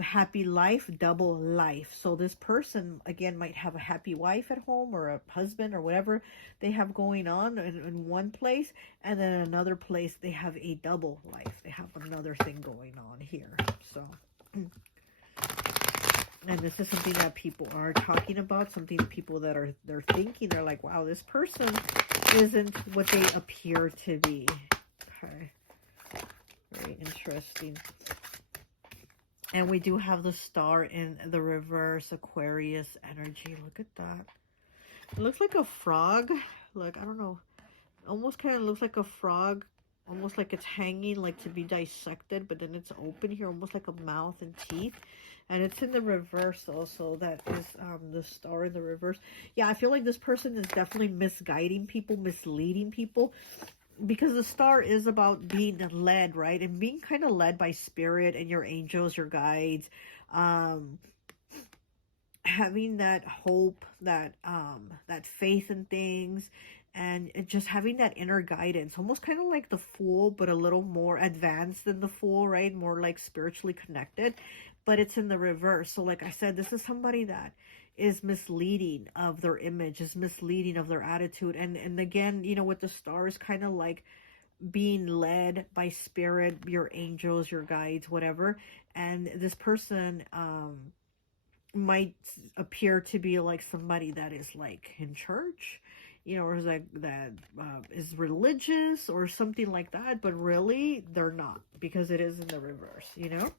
happy life, double life. So this person, again, might have a happy wife at home or a husband or whatever they have going on in one place, and then another place they have a double life. They have another thing going on here. So, and this is something that people are talking about, something that people that they're thinking. They're like, wow, this person isn't what they appear to be. Okay, very interesting. And we do have the star in the reverse, Aquarius energy. Look at that. It looks like a frog. Like, I don't know. Almost kind of looks like a frog. Almost like it's hanging, like to be dissected. But then it's open here, almost like a mouth and teeth. And it's in the reverse also. That is the star in the reverse. Yeah, I feel like this person is definitely misguiding people, misleading people. Because the star is about being led, right? And being kind of led by spirit and your angels, your guides, having that hope, that faith in things, and just having that inner guidance, almost kind of like the Fool, but a little more advanced than the Fool, right? More like spiritually connected, but it's in the reverse. So like I said, this is somebody that is misleading of their image, is misleading of their attitude. And again, you know, with the stars, kind of like being led by spirit, your angels, your guides, whatever. And this person might appear to be like somebody that is like in church, you know, or is like that is religious or something like that, but really they're not, because it is in the reverse, you know.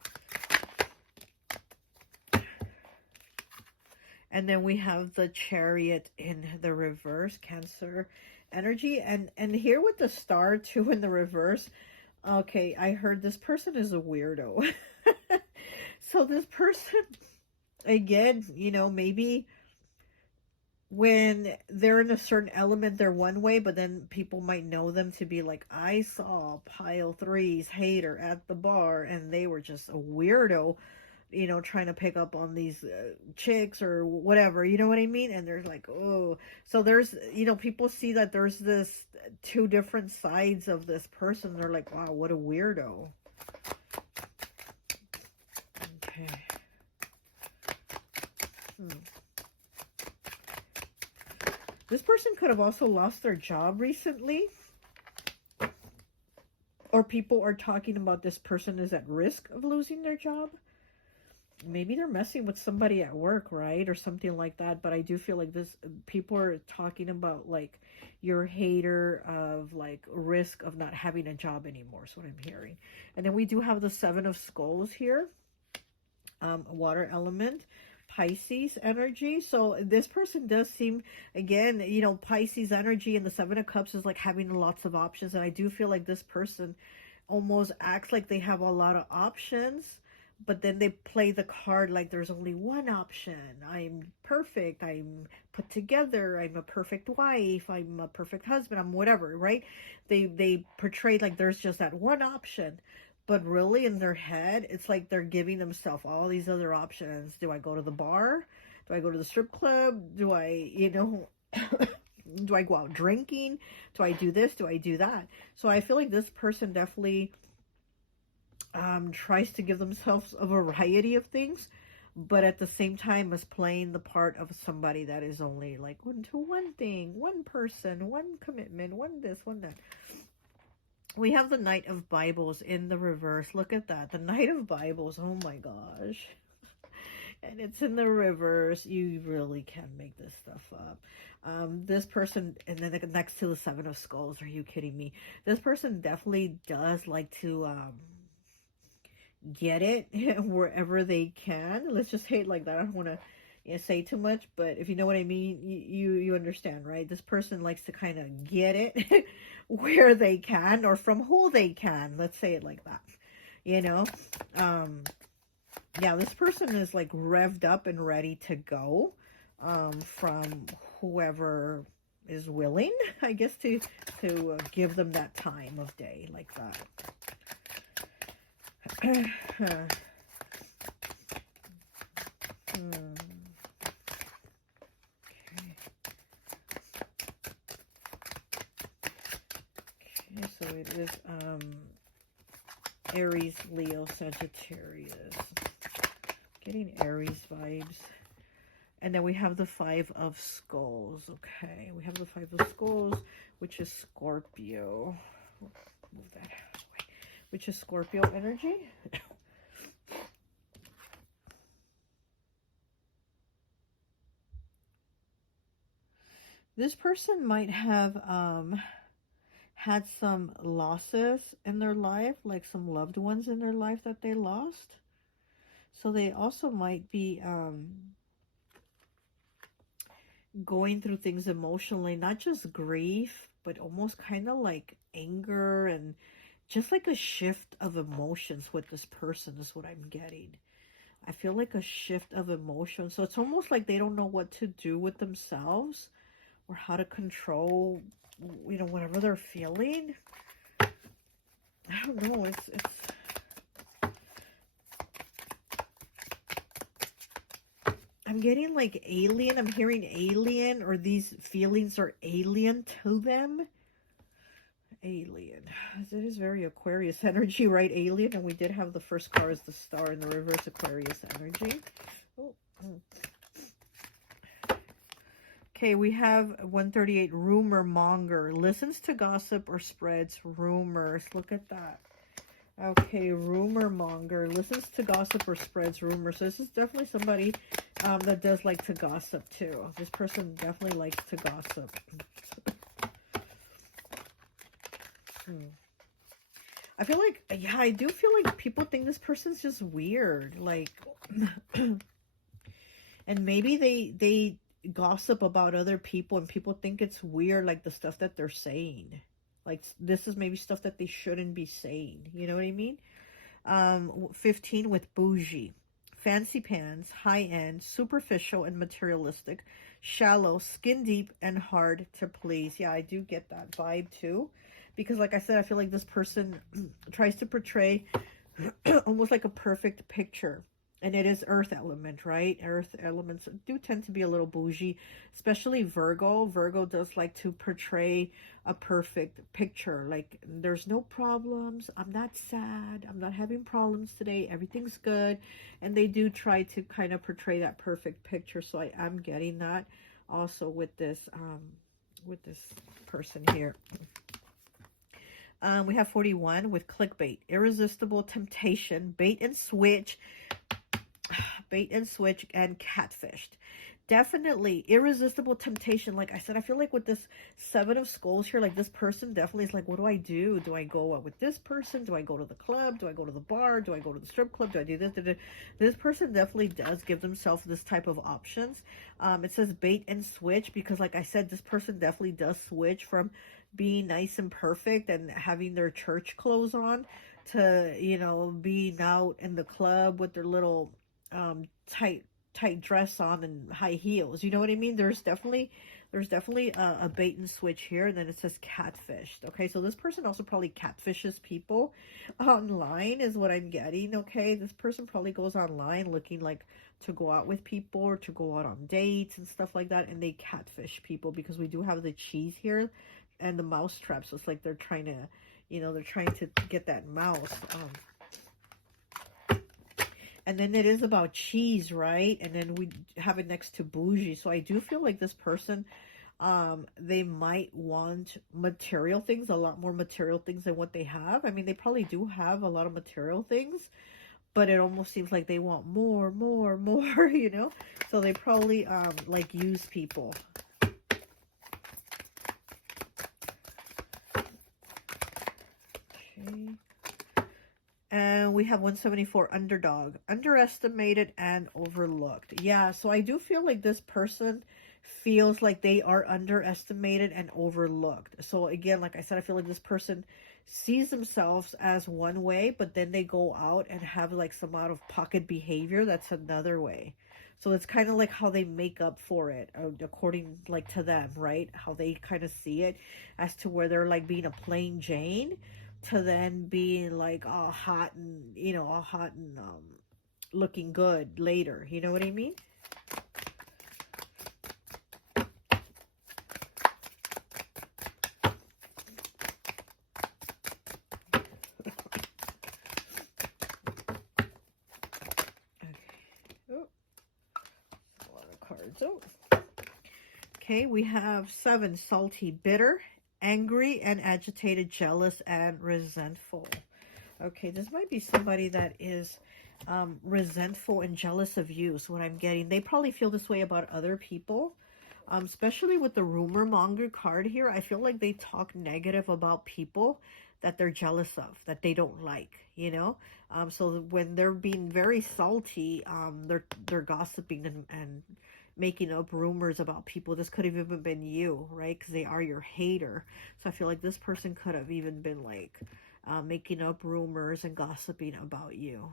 And then we have the Chariot in the reverse, Cancer energy. And here with the star too in the reverse. Okay, I heard this person is a weirdo. So this person, again, you know, maybe when they're in a certain element, they're one way, but then people might know them to be like, I saw pile three's hater at the bar and they were just a weirdo, you know, trying to pick up on these chicks or whatever, you know what I mean? And they're like, oh, so there's, you know, people see that there's this two different sides of this person. They're like, wow, what a weirdo. Okay. This person could have also lost their job recently. Or people are talking about this person is at risk of losing their job. Maybe they're messing with somebody at work, right? Or something like that. But I do feel like this, people are talking about like your hater of like risk of not having a job anymore. Is what I'm hearing. And then we do have the Seven of Skulls here. Water element, Pisces energy. So this person does seem, again, you know, Pisces energy and the Seven of Cups is like having lots of options. And I do feel like this person almost acts like they have a lot of options, but then they play the card like there's only one option. I'm perfect, I'm put together, I'm a perfect wife, I'm a perfect husband, I'm whatever, right? They portray like there's just that one option, but really in their head it's like they're giving themselves all these other options. Do I go to the bar? Do I go to the strip club? Do I, you know, do I go out drinking? Do I do this? Do I do that? So I feel like this person definitely tries to give themselves a variety of things, but at the same time is playing the part of somebody that is only like into one thing, one person, one commitment, one this, one that. We have the Knight of Bibles in the reverse. Look at that. The Knight of Bibles. Oh my gosh. And it's in the reverse. You really can make this stuff up. This person, and then next to the Seven of Skulls. Are you kidding me? This person definitely does like to get it wherever they can. Let's just say it like that. I don't want to say too much, but if you know what I mean, you understand, right? This person likes to kind of get it where they can, or from who they can. Let's say it like that, you know. Yeah, this person is like revved up and ready to go from whoever is willing, I guess, to give them that time of day like that. Okay, so it is Aries, Leo, Sagittarius. Getting Aries vibes. And then we have the Five of Skulls. Okay, we have the Five of Skulls, which is Scorpio. Move that out of the way. Which is Scorpio energy. This person might have had some losses in their life, like some loved ones in their life that they lost. So they also might be going through things emotionally, not just grief, but almost kind of like anger and just like a shift of emotions with this person is what I'm getting. I feel like a shift of emotion. So it's almost like they don't know what to do with themselves or how to control, you know, whatever they're feeling. I don't know. It's I'm getting like alien. I'm hearing alien, or these feelings are alien to them. Alien. It is very Aquarius energy, right? Alien. And we did have the first card as the Star in the reverse, Aquarius energy. Oh. Okay, we have 138, rumor monger. Listens to gossip or spreads rumors. Look at that. Okay, rumor monger. Listens to gossip or spreads rumors. So this is definitely somebody that does like to gossip too. This person definitely likes to gossip. I feel like, yeah, I do feel like people think this person's just weird. Like, and maybe they gossip about other people and people think it's weird, like the stuff that they're saying. Like, this is maybe stuff that they shouldn't be saying. You know what I mean? 15 with bougie. Fancy pants, high-end, superficial and materialistic, shallow, skin deep, and hard to please. Yeah, I do get that vibe too. Because like I said, I feel like this person tries to portray almost like a perfect picture. And it is earth element, right? Earth elements do tend to be a little bougie, especially Virgo. Virgo does like to portray a perfect picture. Like, there's no problems. I'm not sad. I'm not having problems today. Everything's good. And they do try to kind of portray that perfect picture. So I am getting that also with this person here. We have 41 with clickbait, irresistible temptation, bait and switch, and catfished. Definitely irresistible temptation. Like I said, I feel like with this Seven of Skulls here, like this person definitely is like, what do I do? Do I go out with this person? Do I go to the club? Do I go to the bar? Do I go to the strip club? Do I do this? This person definitely does give themselves this type of options. It says bait and switch because like I said, this person definitely does switch from being nice and perfect and having their church clothes on to, you know, being out in the club with their little tight dress on and high heels. You know what I mean? There's definitely a bait and switch here. And then it says catfished. Okay, so this person also probably catfishes people online is what I'm getting. Okay, this person probably goes online looking like to go out with people or to go out on dates and stuff like that, and they catfish people because we do have the cheese here and the mouse trap. So it's like they're trying to, you know, they're trying to get that mouse. And then it is about cheese, right? And then we have it next to bougie. So I do feel like this person, they might want material things, a lot more material things than what they have. I mean, they probably do have a lot of material things, but it almost seems like they want more, you know? So they probably, like, use people. Okay. And we have 174, underdog, underestimated and overlooked. Yeah, so I do feel like this person feels like they are underestimated and overlooked. So again, like I said, I feel like this person sees themselves as one way, but then they go out and have like some out of pocket behavior that's another way. So it's kind of like how they make up for it, according like to them, right? How they kind of see it, as to where they're like being a plain Jane to then being like all hot and, you know, all hot and looking good later. You know what I mean? Okay, we have 7, salty, bitter, angry and agitated, jealous and resentful. Okay, this might be somebody that is resentful and jealous of you. So what I'm getting, they probably feel this way about other people, especially with the rumor monger card here. I feel like they talk negative about people that they're jealous of, that they don't like, you know. So when they're being very salty, they're gossiping and making up rumors about people. This could have even been you, right? Because they are your hater. So I feel like this person could have even been like making up rumors and gossiping about you.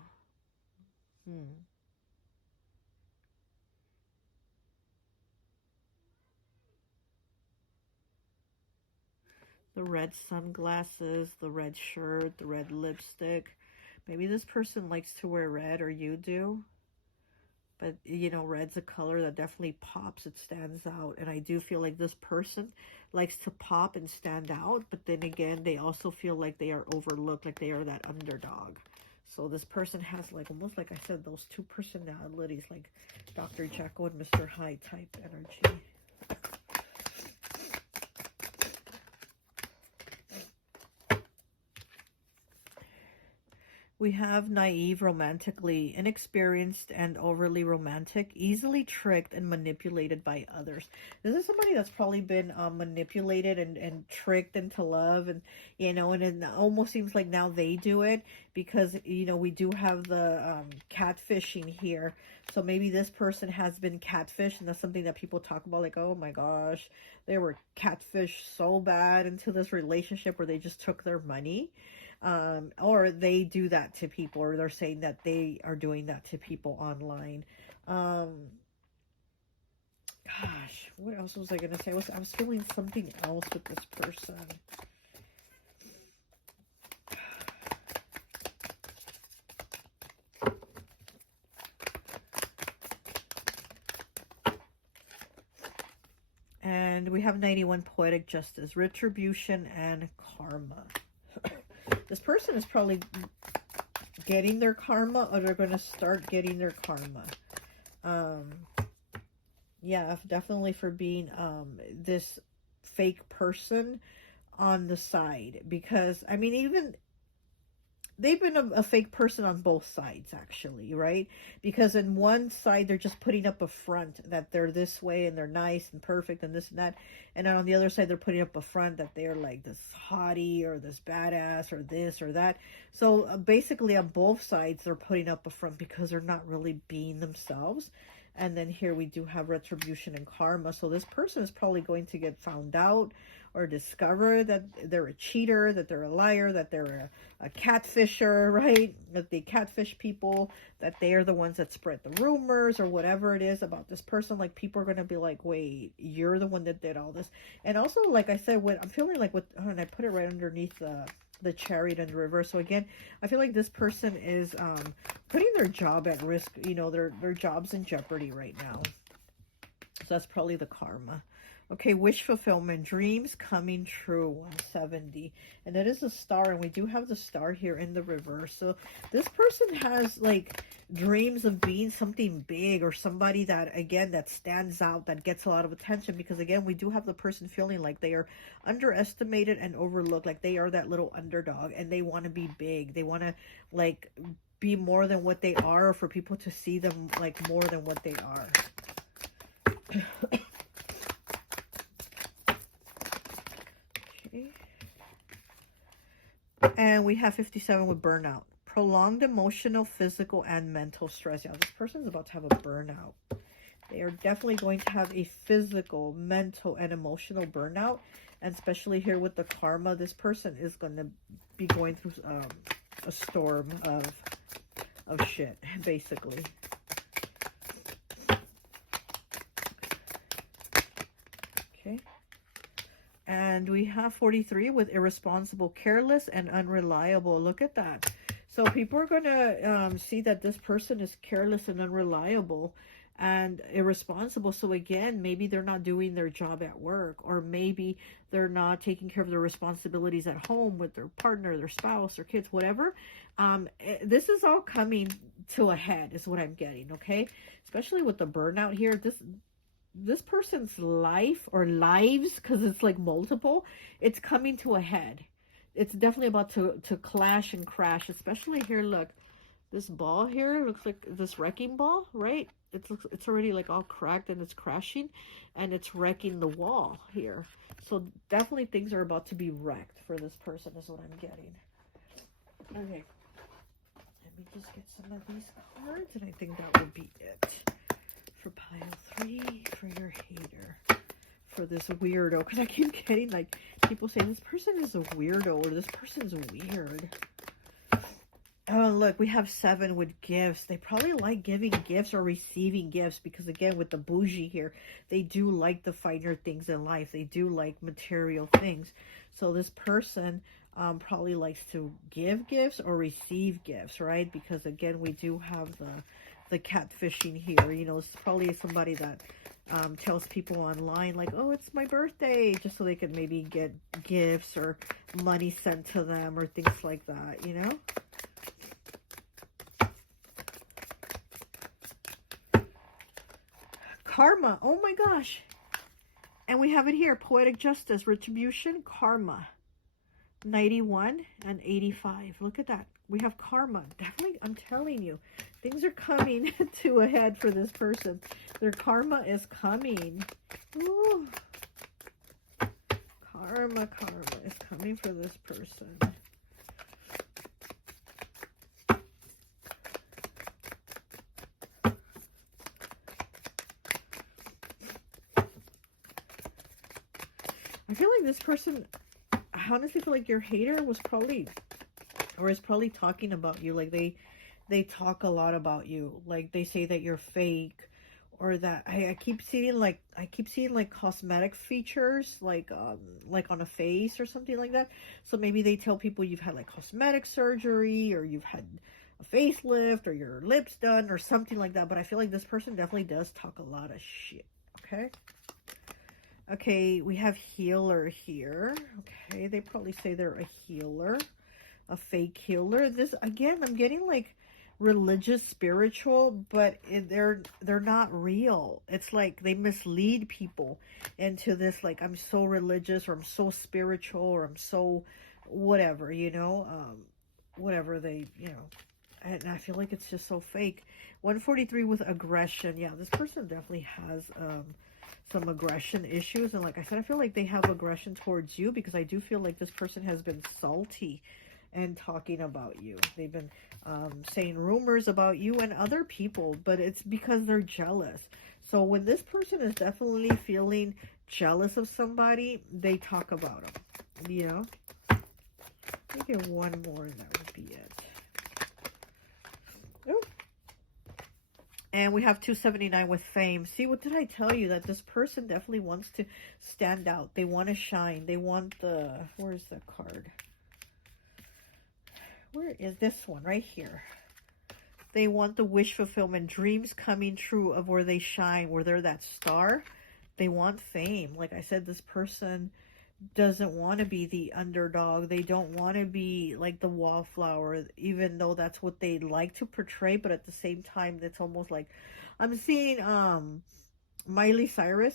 The red sunglasses, the red shirt, the red lipstick. Maybe this person likes to wear red, or you do. But, you know, red's a color that definitely pops. It stands out. And I do feel like this person likes to pop and stand out. But then again, they also feel like they are overlooked, like they are that underdog. So this person has, like, almost like I said, those two personalities, like Dr. Jekyll and Mr. Hyde type energy. We have naive, romantically inexperienced, and overly romantic, easily tricked and manipulated by others. This is somebody that's probably been manipulated and tricked into love, and, you know, and it almost seems like now they do it because, you know, we do have the catfishing here. So maybe this person has been catfished, and that's something that people talk about, like, oh my gosh, they were catfished so bad into this relationship where they just took their money. Or they do that to people, or they're saying that they are doing that to people online. Gosh, what else was I going to say? I was feeling something else with this person. And we have 91, poetic justice, retribution and karma. This person is probably getting their karma, or they're going to start getting their karma. Yeah, definitely for being this fake person on the side. Because, I mean, even they've been a fake person on both sides, actually, right? Because in one side, they're just putting up a front that they're this way and they're nice and perfect and this and that. And on the other side, they're putting up a front that they're like this hottie or this badass or this or that. So basically on both sides, they're putting up a front because they're not really being themselves. And then here we do have retribution and karma. So this person is probably going to get found out or discover that they're a cheater, that they're a liar, that they're a catfisher, right? That they catfish people, that they are the ones that spread the rumors or whatever it is about this person. Like, people are going to be like, wait, you're the one that did all this. And also, like I said, when I'm feeling like and I put it right underneath the Chariot and the reverse. So again, I feel like this person is putting their job at risk. You know, their job's in jeopardy right now. So that's probably the karma. Okay, wish fulfillment, dreams coming true, 170. And that is a star, and we do have the star here in the reverse. So this person has, like, dreams of being something big, or somebody that, again, that stands out, that gets a lot of attention. Because, again, we do have the person feeling like they are underestimated and overlooked, like they are that little underdog, and they want to be big. They want to, like, be more than what they are, or for people to see them, like, more than what they are. And we have 57 with burnout. Prolonged emotional, physical, and mental stress. Yeah, this person's about to have a burnout. They are definitely going to have a physical, mental, and emotional burnout. And especially here with the karma, this person is going to be going through a storm of shit, basically. Okay. And we have 43 with irresponsible, careless, and unreliable. Look at that. So people are going to see that this person is careless and unreliable and irresponsible. So again, maybe they're not doing their job at work, or maybe they're not taking care of their responsibilities at home with their partner, their spouse, or kids, whatever. This is all coming to a head is what I'm getting, okay? Especially with the burnout here. This person's life, or lives, because it's like multiple, it's coming to a head. It's definitely about to clash and crash, especially here. Look, this ball here looks like this wrecking ball, right? It's already like all cracked, and it's crashing, and it's wrecking the wall here. So definitely things are about to be wrecked for this person is what I'm getting. Okay, let me just get some of these cards, and I think that would be it for pile 3 for your hater, for this weirdo. Because I keep getting like people saying this person is a weirdo, or this person's weird. Oh, look, we have 7 with gifts. They probably like giving gifts or receiving gifts, because again, with the bougie here, they do like the finer things in life. They do like material things. So this person probably likes to give gifts or receive gifts, right? Because again, we do have the catfishing here. You know, it's probably somebody that tells people online like, oh, it's my birthday, just so they can maybe get gifts or money sent to them or things like that, you know? Karma, oh my gosh. And we have it here, poetic justice, retribution, karma. 91 and 85. Look at that. We have karma. Definitely, I'm telling you, things are coming to a head for this person. Their karma is coming. Ooh. Karma is coming for this person. I feel like this person, I honestly feel like your hater was probably, or is probably talking about you. Like they talk a lot about you. Like they say that you're fake, or that I keep seeing like cosmetic features, like on a face or something like that. So maybe they tell people you've had like cosmetic surgery, or you've had a facelift, or your lips done, or something like that. But I feel like this person definitely does talk a lot of shit. Okay. Okay, we have healer here. Okay, they probably say they're a healer, a fake healer. This, again, I'm getting like religious, spiritual, but they're not real. It's like they mislead people into this, like, I'm so religious, or I'm so spiritual, or I'm so whatever, you know, whatever they, you know. And I feel like it's just so fake. 143 with aggression. Yeah, this person definitely has some aggression issues. And like I said, I feel like they have aggression towards you, because I do feel like this person has been salty and talking about you. They've been saying rumors about you and other people, but it's because they're jealous. So when this person is definitely feeling jealous of somebody, they talk about them, you know. Let me get one more and that would be it. Oh. And we have 279 with fame. See, what did I tell you? That this person definitely wants to stand out. They want to shine. They want the... Where's the card? Where is this one? Right here. They want the wish fulfillment. Dreams coming true of where they shine. Where they're that star. They want fame. Like I said, this person doesn't want to be the underdog. They don't want to be like the wallflower, even though that's what they like to portray. But at the same time, it's almost like I'm seeing Miley Cyrus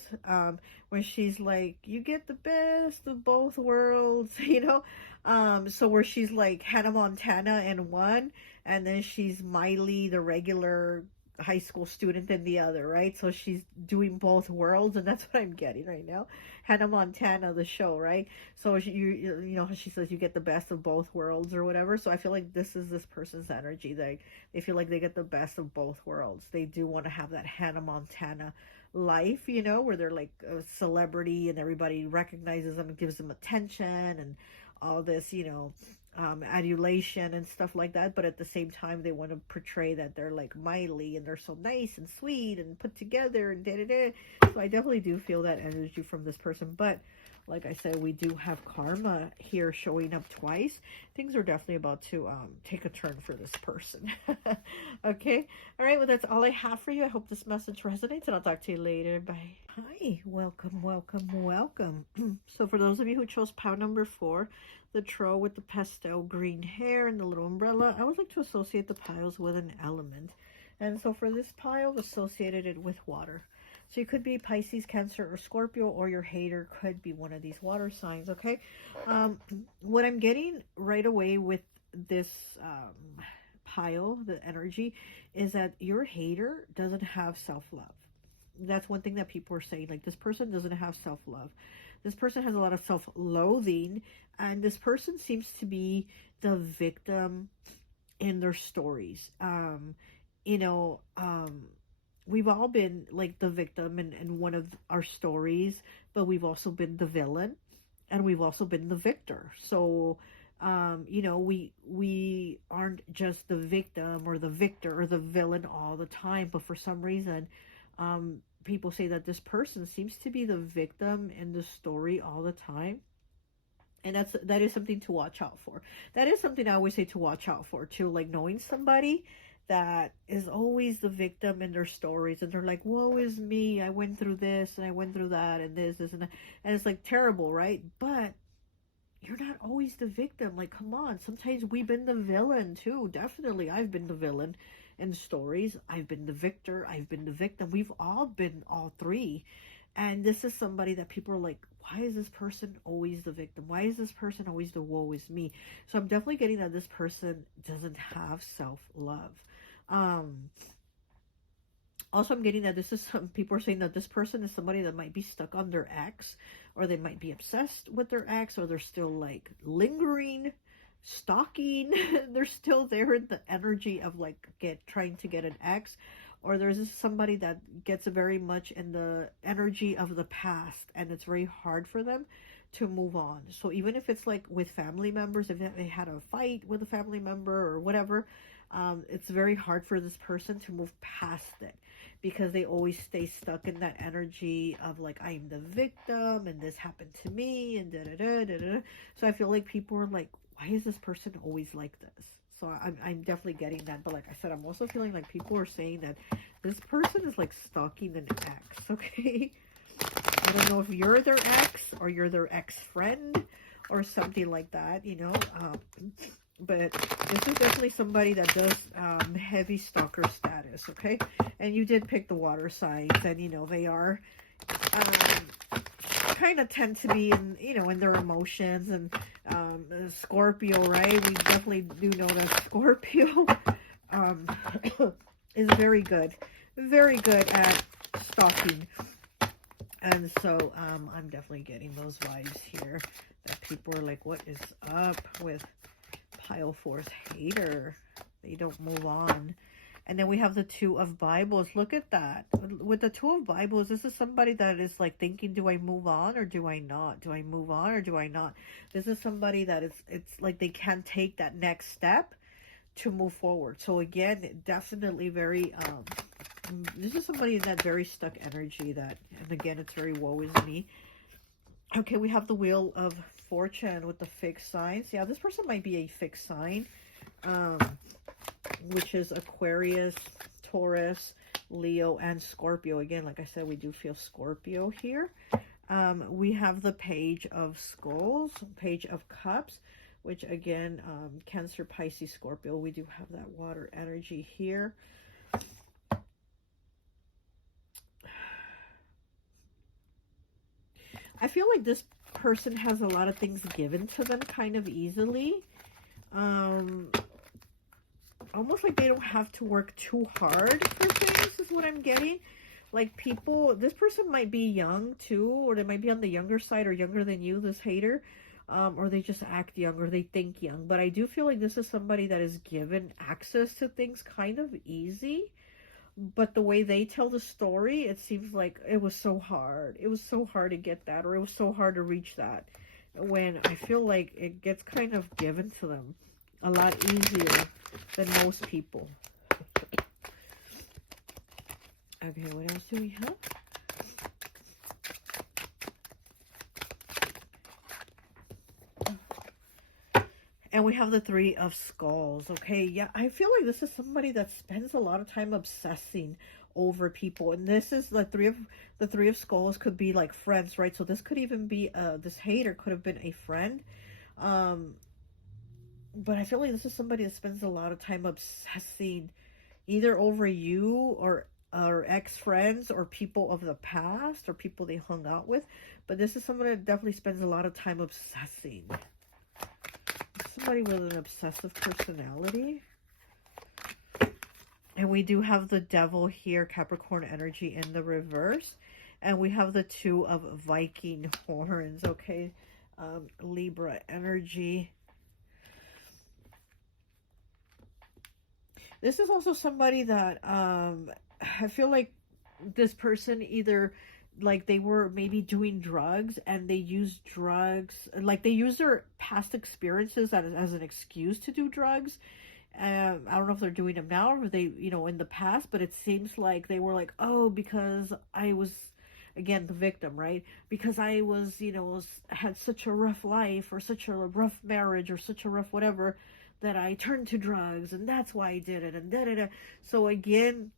when she's like, you get the best of both worlds, you know. So where she's like Hannah Montana in one, and then she's Miley, the regular high school student, in the other, right? So she's doing both worlds, and that's what I'm getting right now. Hannah Montana, the show, right? So you know, she says you get the best of both worlds or whatever. So I feel like this is this person's energy. They feel like they get the best of both worlds. They do want to have that Hannah Montana life, you know, where they're like a celebrity and everybody recognizes them and gives them attention and all this, you know, adulation and stuff like that. But at the same time, they want to portray that they're like Miley and they're so nice and sweet and put together and da-da-da. So I definitely do feel that energy from this person. But like I said, we do have karma here showing up twice. Things are definitely about to take a turn for this person. Okay. All right. Well, that's all I have for you. I hope this message resonates, and I'll talk to you later. Bye. Hi. Welcome, welcome, welcome. So for those of you who chose pile number 4, the troll with the pastel green hair and the little umbrella, I would like to associate the piles with an element. And so for this pile, associated it with water. So you could be Pisces, Cancer, or Scorpio, or your hater could be one of these water signs, okay? What I'm getting right away with this pile, the energy, is that your hater doesn't have self-love. That's one thing that people are saying. Like, this person doesn't have self-love. This person has a lot of self-loathing, and this person seems to be the victim in their stories. You know, we've all been like the victim in one of our stories, but we've also been the villain, and we've also been the victor. So, you know, we aren't just the victim or the victor or the villain all the time, but for some reason, people say that this person seems to be the victim in the story all the time. And that is something to watch out for. That is something I always say to watch out for too. Like, knowing somebody that is always the victim in their stories, and they're like, woe is me, I went through this and I went through that and this and that, and it's like terrible, right? But you're not always the victim. Like, come on, sometimes we've been the villain too. Definitely, I've been the villain in stories. I've been the victor, I've been the victim. We've all been all three. And this is somebody that people are like, why is this person always the victim? Why is this person always the woe is me? So I'm definitely getting that this person doesn't have self-love. Also, I'm getting that this is some people are saying that this person is somebody that might be stuck on their ex, or they might be obsessed with their ex, or they're still like lingering, stalking. They're still there in the energy of like trying to get an ex, or there's somebody that gets very much in the energy of the past, and it's very hard for them to move on. So even if it's like with family members, if they had a fight with a family member or whatever, it's very hard for this person to move past it, because they always stay stuck in that energy of like, I'm the victim and this happened to me and da-da-da-da-da. So I feel like people are like, why is this person always like this? So I'm definitely getting that. But like I said, I'm also feeling like people are saying that this person is like stalking an ex, okay? I don't know if you're their ex or you're their ex-friend or something like that, you know? But this is definitely somebody that does heavy stalker status, okay? And you did pick the water signs, and, you know, they are kind of tend to be in, you know, in their emotions, and Scorpio, right? We definitely do know that Scorpio is very good at stalking. And so I'm definitely getting those vibes here that people are like, what is up with pile four's hater. They don't move on. And then we have the Two of Bibles. Look at that. With the Two of Bibles, this is somebody that is like thinking, do I move on or do I not? Do I move on or do I not? This is somebody that it's like they can't take that next step to move forward. So again, definitely very, this is somebody in that very stuck energy that, and again, it's very woe is me. Okay, we have the Wheel of Fortune with the fixed signs. Yeah, this person might be a fixed sign. Which is Aquarius, Taurus, Leo, and Scorpio. Again, like I said, we do feel Scorpio here. We have the Page of Skulls, Page of Cups, which again, Cancer, Pisces, Scorpio. We do have that water energy here. I feel like this person has a lot of things given to them kind of easily. Almost like they don't have to work too hard for things is what I'm getting. Like people, this person might be young too, or they might be on the younger side or younger than you, this hater. Or they just act young or they think young. But I do feel like this is somebody that is given access to things kind of easy. But the way they tell the story, it seems like it was so hard. It was so hard to get that, or it was so hard to reach that. When I feel like it gets kind of given to them a lot easier than most people. Okay, what else do we have? And we have the Three of Skulls. Okay, yeah, I feel like this is somebody that spends a lot of time obsessing over people. And this is the Three of Skulls could be like friends, right? So this could even be this hater could have been a friend. But I feel like this is somebody that spends a lot of time obsessing either over you or ex-friends or people of the past or people they hung out with. But this is somebody that definitely spends a lot of time obsessing. Somebody with an obsessive personality. And we do have the Devil here, Capricorn energy in the reverse. And we have the Two of Viking horns, okay? Libra energy. This is also somebody that I feel like this person either like they were maybe doing drugs and they used drugs, like they use their past experiences as an excuse to do drugs. I don't know if they're doing them now or they, you know, in the past, but it seems like they were like, oh, because I was, again, the victim, right? Because I was, you know, had such a rough life or such a rough marriage or such a rough whatever, that I turned to drugs and that's why I did it and da-da-da. So again,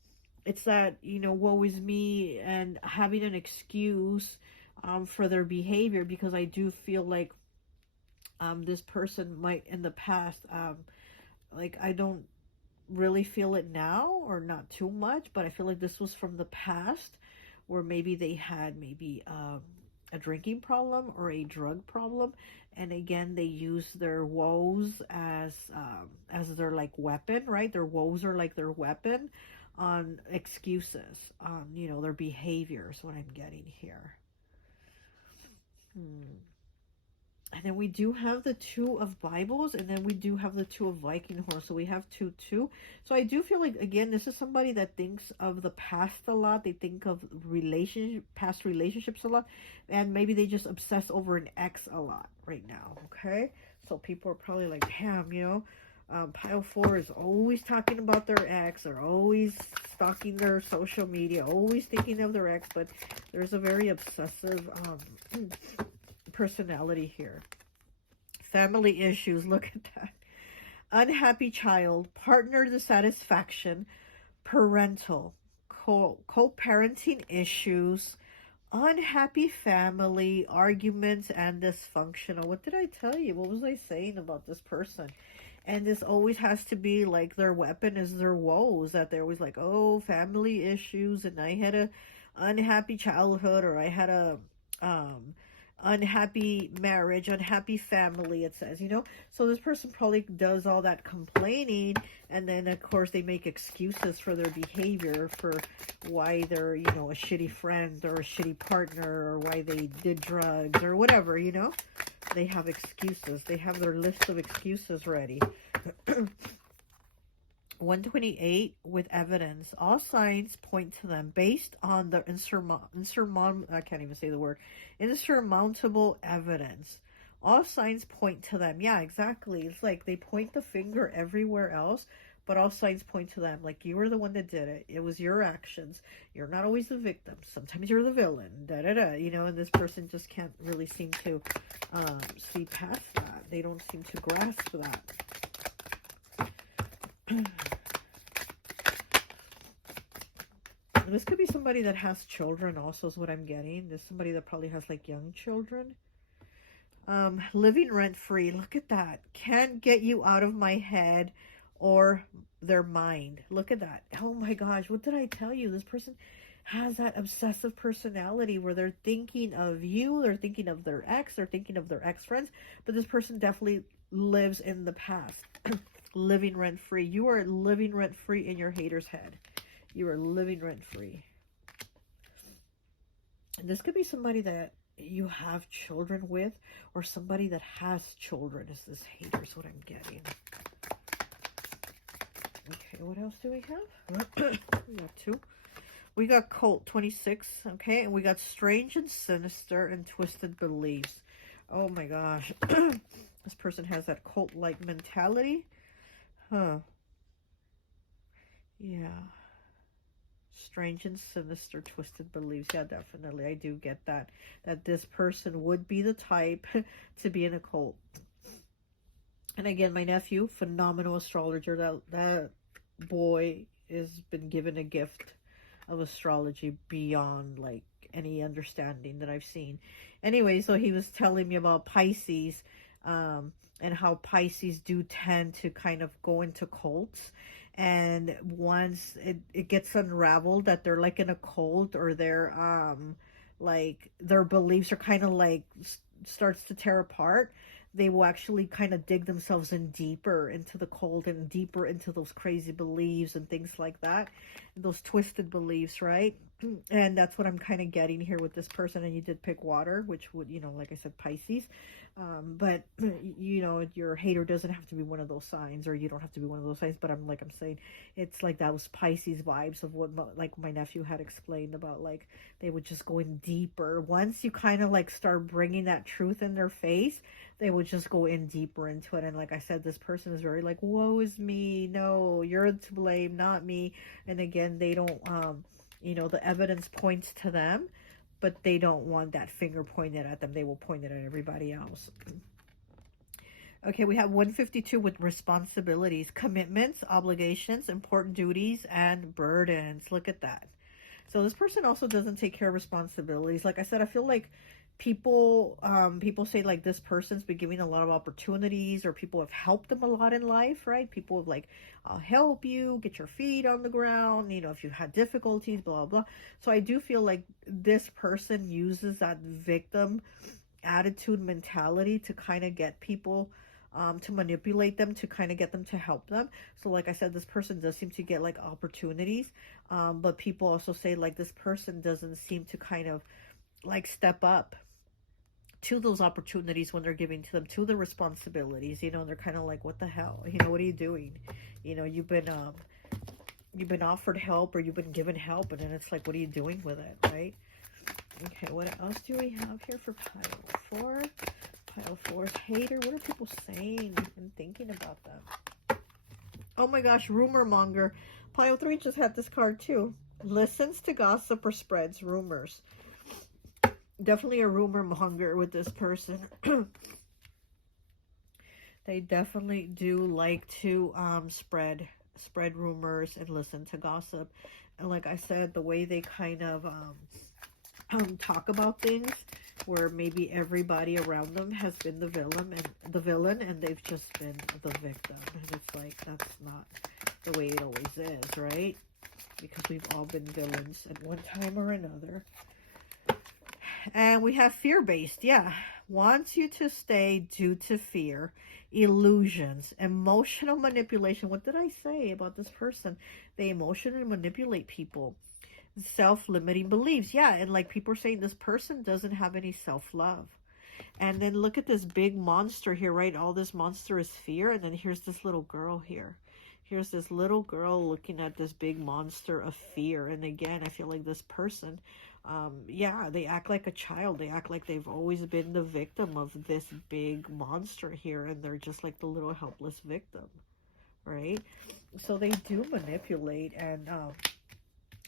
it's that, you know, woe is me and having an excuse for their behavior, because I do feel like this person might in the past, like I don't really feel it now or not too much, but I feel like this was from the past where maybe they had maybe a drinking problem or a drug problem. And again, they use their woes as their like weapon, right? Their woes are like their weapon on excuses, on, you know, their behaviors, what I'm getting here. And then we do have the Two of Bibles, and then we do have the Two of Viking horns. So we have two. So I do feel like, again, this is somebody that thinks of the past a lot. They think of past relationships a lot. And maybe they just obsess over an ex a lot right now, okay? So people are probably like, damn, you know, pile four is always talking about their ex, or always stalking their social media, always thinking of their ex. But there's a very obsessive personality here. Family issues, look at that. Unhappy child, partner dissatisfaction, parental, co-parenting issues, unhappy family, arguments, and dysfunctional. What did I tell you? What was I saying about this person? And this always has to be like their weapon is their woes, that they're always like, oh, family issues, and I had a unhappy childhood, or I had a unhappy marriage, unhappy family, it says, you know. So this person probably does all that complaining, and then of course they make excuses for their behavior, for why they're, you know, a shitty friend or a shitty partner, or why they did drugs or whatever, you know. they have excuses. They have their list of excuses ready. 128 with evidence. All signs point to them based on the I can't even say the word. Insurmountable evidence. All signs point to them. Yeah, exactly. It's like they point the finger everywhere else, but all signs point to them. Like, you were the one that did it. It was your actions. You're not always the victim. Sometimes you're the villain. You know, and this person just can't really seem to see past that. They don't seem to grasp that. This could be somebody that has children also, is what I'm getting. There's somebody that probably has like young children. Living rent-free. Look at that. Can't get you out of my head or their mind. Look at that. Oh my gosh, what did I tell you? This person has that obsessive personality where they're thinking of you, they're thinking of their ex, they're thinking of their ex-friends, but this person definitely lives in the past. Living rent-free. You are living rent-free in your hater's head. You are living rent-free. And this could be somebody that you have children with, or somebody that has children is this hater, is what I'm getting. Okay, what else do we have? We got 2. We got cult 26, okay, and we got strange and sinister and twisted beliefs. Oh my gosh. This person has that cult-like mentality. Huh. Yeah. Strange and sinister, twisted beliefs. Yeah, definitely. I do get that. That this person would be the type to be in a cult. And again, my nephew, phenomenal astrologer. That boy has been given a gift of astrology beyond like any understanding that I've seen. Anyway, so he was telling me about Pisces, and how Pisces do tend to kind of go into cults. And once it gets unraveled that they're like in a cult, or they're like their beliefs are kind of like starts to tear apart, they will actually kind of dig themselves in deeper into the cult and deeper into those crazy beliefs and things like that, those twisted beliefs, right? And that's what I'm kind of getting here with this person. And you did pick water, which would, you know, like I said, Pisces. But you know, your hater doesn't have to be one of those signs, or you don't have to be one of those signs, but I'm saying it's like those Pisces vibes of what like my nephew had explained about, like they would just go in deeper. Once you kind of like start bringing that truth in their face, they would just go in deeper into it. And like I said, this person is very like, woe is me, no, you're to blame, not me. And again, they don't you know, the evidence points to them, but they don't want that finger pointed at them. They will point it at everybody else. Okay, we have 152 with responsibilities, commitments, obligations, important duties, and burdens. Look at that. So this person also doesn't take care of responsibilities. Like I said, I feel like people say like this person's been giving a lot of opportunities, or people have helped them a lot in life, right? People have like, I'll help you get your feet on the ground, you know, if you had difficulties, blah blah. So I do feel like this person uses that victim attitude mentality to kind of get people to manipulate them, to kind of get them to help them. So like I said, this person does seem to get like opportunities, but people also say like this person doesn't seem to kind of like step up to those opportunities when they're giving to them, to the responsibilities, you know. They're kind of like, what the hell, you know, what are you doing? You know, you've been offered help, or you've been given help, and then it's like, what are you doing with it, right? Okay, what else do we have here for pile 4? Pile 4 is hater. What are people saying and thinking about them? Oh my gosh, rumor monger. Pile 3 just had this card too. Listens to gossip or spreads rumors. Definitely a rumor monger with this person. They definitely do like to spread rumors and listen to gossip. And like I said, the way they kind of talk about things, where maybe everybody around them has been the villain, and they've just been the victim. And it's like, that's not the way it always is, right? Because we've all been villains at one time or another. And we have fear-based, yeah. Wants you to stay due to fear, illusions, emotional manipulation. What did I say about this person? They emotionally manipulate people. Self-limiting beliefs, yeah. And like people are saying, this person doesn't have any self-love. And then look at this big monster here, right? All this monster is fear. And then here's this little girl here. Here's this little girl looking at this big monster of fear. And again, I feel like this person, yeah, they act like a child. They act like they've always been the victim of this big monster here. And they're just like the little helpless victim, right? So they do manipulate and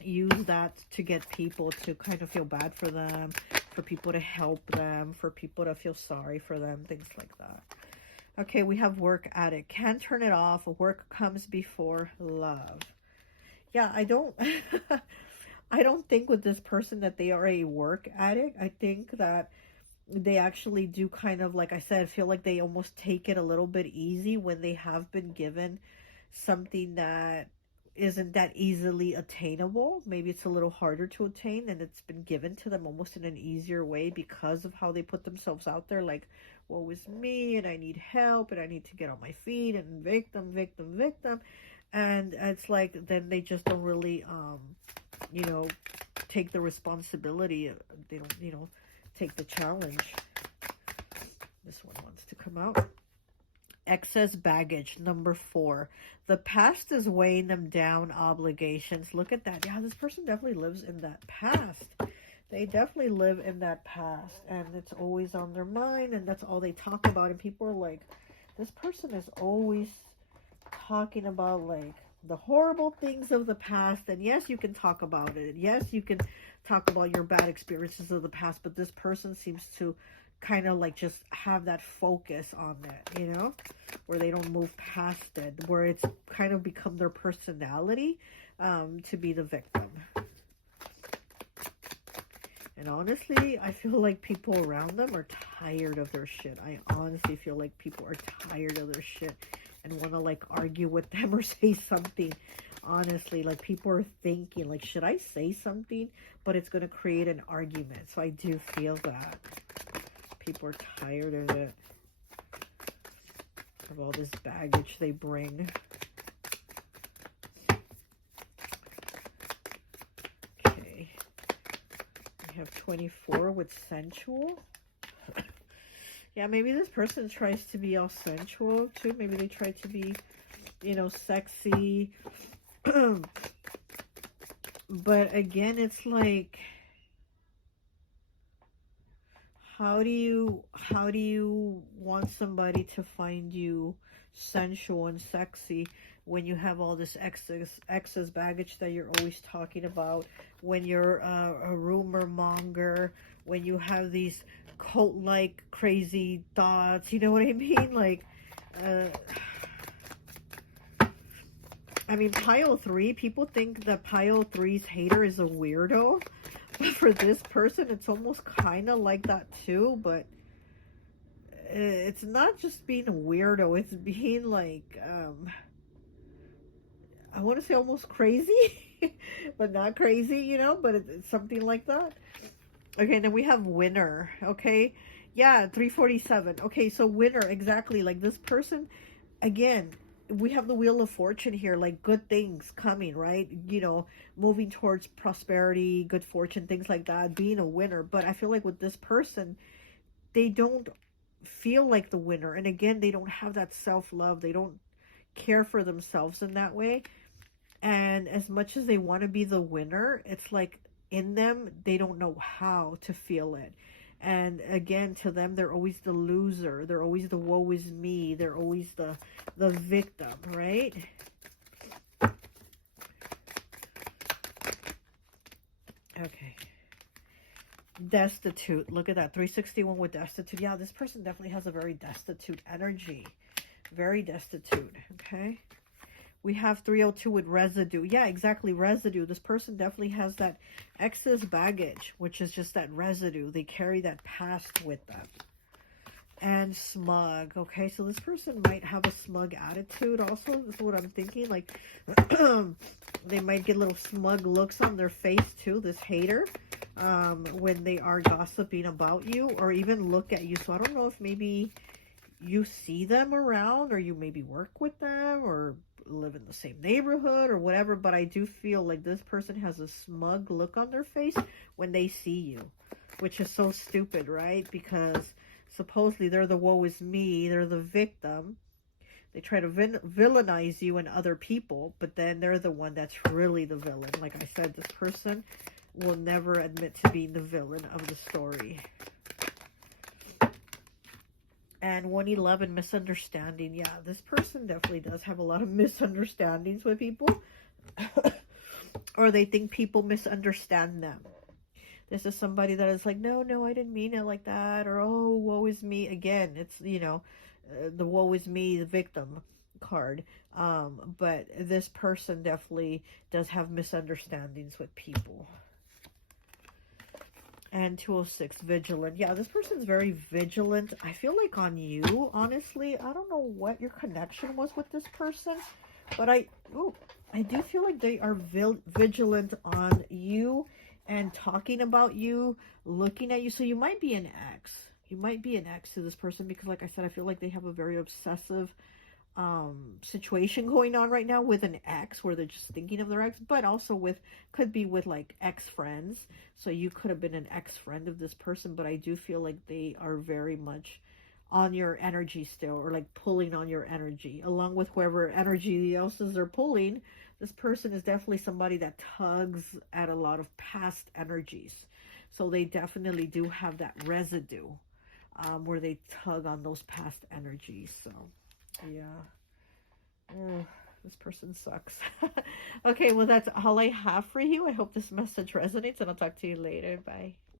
use that to get people to kind of feel bad for them, for people to help them, for people to feel sorry for them, things like that. Okay, we have work addict. Can't turn it off. Work comes before love. Yeah, I don't I don't think with this person that they are a work addict. I think that they actually do kind of, like I said, feel like they almost take it a little bit easy when they have been given something that isn't that easily attainable. Maybe it's a little harder to attain, and it's been given to them almost in an easier way because of how they put themselves out there, like, woe is me, and I need help, and I need to get on my feet, and victim, victim, victim. And it's like, then they just don't really, you know, take the responsibility. They don't, you know, take the challenge. This one wants to come out. Excess baggage, number 4. The past is weighing them down, obligations. Look at that. Yeah, this person definitely lives in that past. They definitely live in that past, and it's always on their mind, and that's all they talk about. And people are like, this person is always talking about, like, the horrible things of the past. And yes, you can talk about it. Yes, you can talk about your bad experiences of the past, but this person seems to kind of like just have that focus on that, you know, where they don't move past it, where it's kind of become their personality to be the victim. And honestly, I feel like people around them are tired of their shit. I honestly feel like people are tired of their shit and want to like argue with them or say something. Honestly, like people are thinking like, should I say something? But it's going to create an argument. So I do feel that people are tired of it, of all this baggage they bring. Okay. We have 24 with sensual. Yeah, maybe this person tries to be all sensual too. Maybe they try to be, you know, sexy. But again, it's like, how do you want somebody to find you sensual and sexy when you have all this excess baggage that you're always talking about, when you're a rumor monger, when you have these cult-like crazy thoughts, you know what I mean? Like, I mean, pile 3, people think that pile 3's hater is a weirdo. But for this person, it's almost kind of like that too, but it's not just being a weirdo, it's being like, I want to say almost crazy, but not crazy, you know, but it's something like that. Okay, then we have winner, okay? Yeah, 347. Okay, so winner, exactly, like this person, again, we have the Wheel of Fortune here, like good things coming, right? You know, moving towards prosperity, good fortune, things like that, being a winner. But I feel like with this person, they don't feel like the winner. And again, they don't have that self-love. They don't care for themselves in that way. And as much as they want to be the winner, it's like in them, they don't know how to feel it. And again, to them, they're always the loser. They're always the woe is me. They're always the victim, right? Okay. Destitute. Look at that. 361 with destitute. Yeah, this person definitely has a very destitute energy. Very destitute, okay? We have 302 with residue. Yeah, exactly, residue. This person definitely has that excess baggage, which is just that residue. They carry that past with them. And smug. Okay, so this person might have a smug attitude also. This is what I'm thinking. Like, they might get little smug looks on their face too, this hater, when they are gossiping about you or even look at you. So I don't know if maybe you see them around or you maybe work with them or live in the same neighborhood or whatever, but I do feel like this person has a smug look on their face when they see you, which is so stupid, right? Because supposedly they're the woe is me, they're the victim. They try to villainize you and other people, but then they're the one that's really the villain. Like I said, this person will never admit to being the villain of the story. And 111, misunderstanding. Yeah, this person definitely does have a lot of misunderstandings with people. Or they think people misunderstand them. This is somebody that is like, no, I didn't mean it like that. Or, oh, woe is me. Again, it's, you know, the woe is me, the victim card. But this person definitely does have misunderstandings with people. And 206, vigilant. Yeah, this person's very vigilant. I feel like on you, honestly. I don't know what your connection was with this person, but I do feel like they are vigilant on you and talking about you, looking at you. So you might be an ex. You might be an ex to this person because, like I said, I feel like they have a very obsessive situation going on right now with an ex, where they're just thinking of their ex, but also with, could be with like ex-friends. So you could have been an ex-friend of this person, but I do feel like they are very much on your energy still, or like pulling on your energy, along with whoever energy else's are pulling. This person is definitely somebody that tugs at a lot of past energies. So they definitely do have that residue where they tug on those past energies. So yeah. This person sucks. Okay, well, that's all I have for you. I hope this message resonates, and I'll talk to you later. Bye.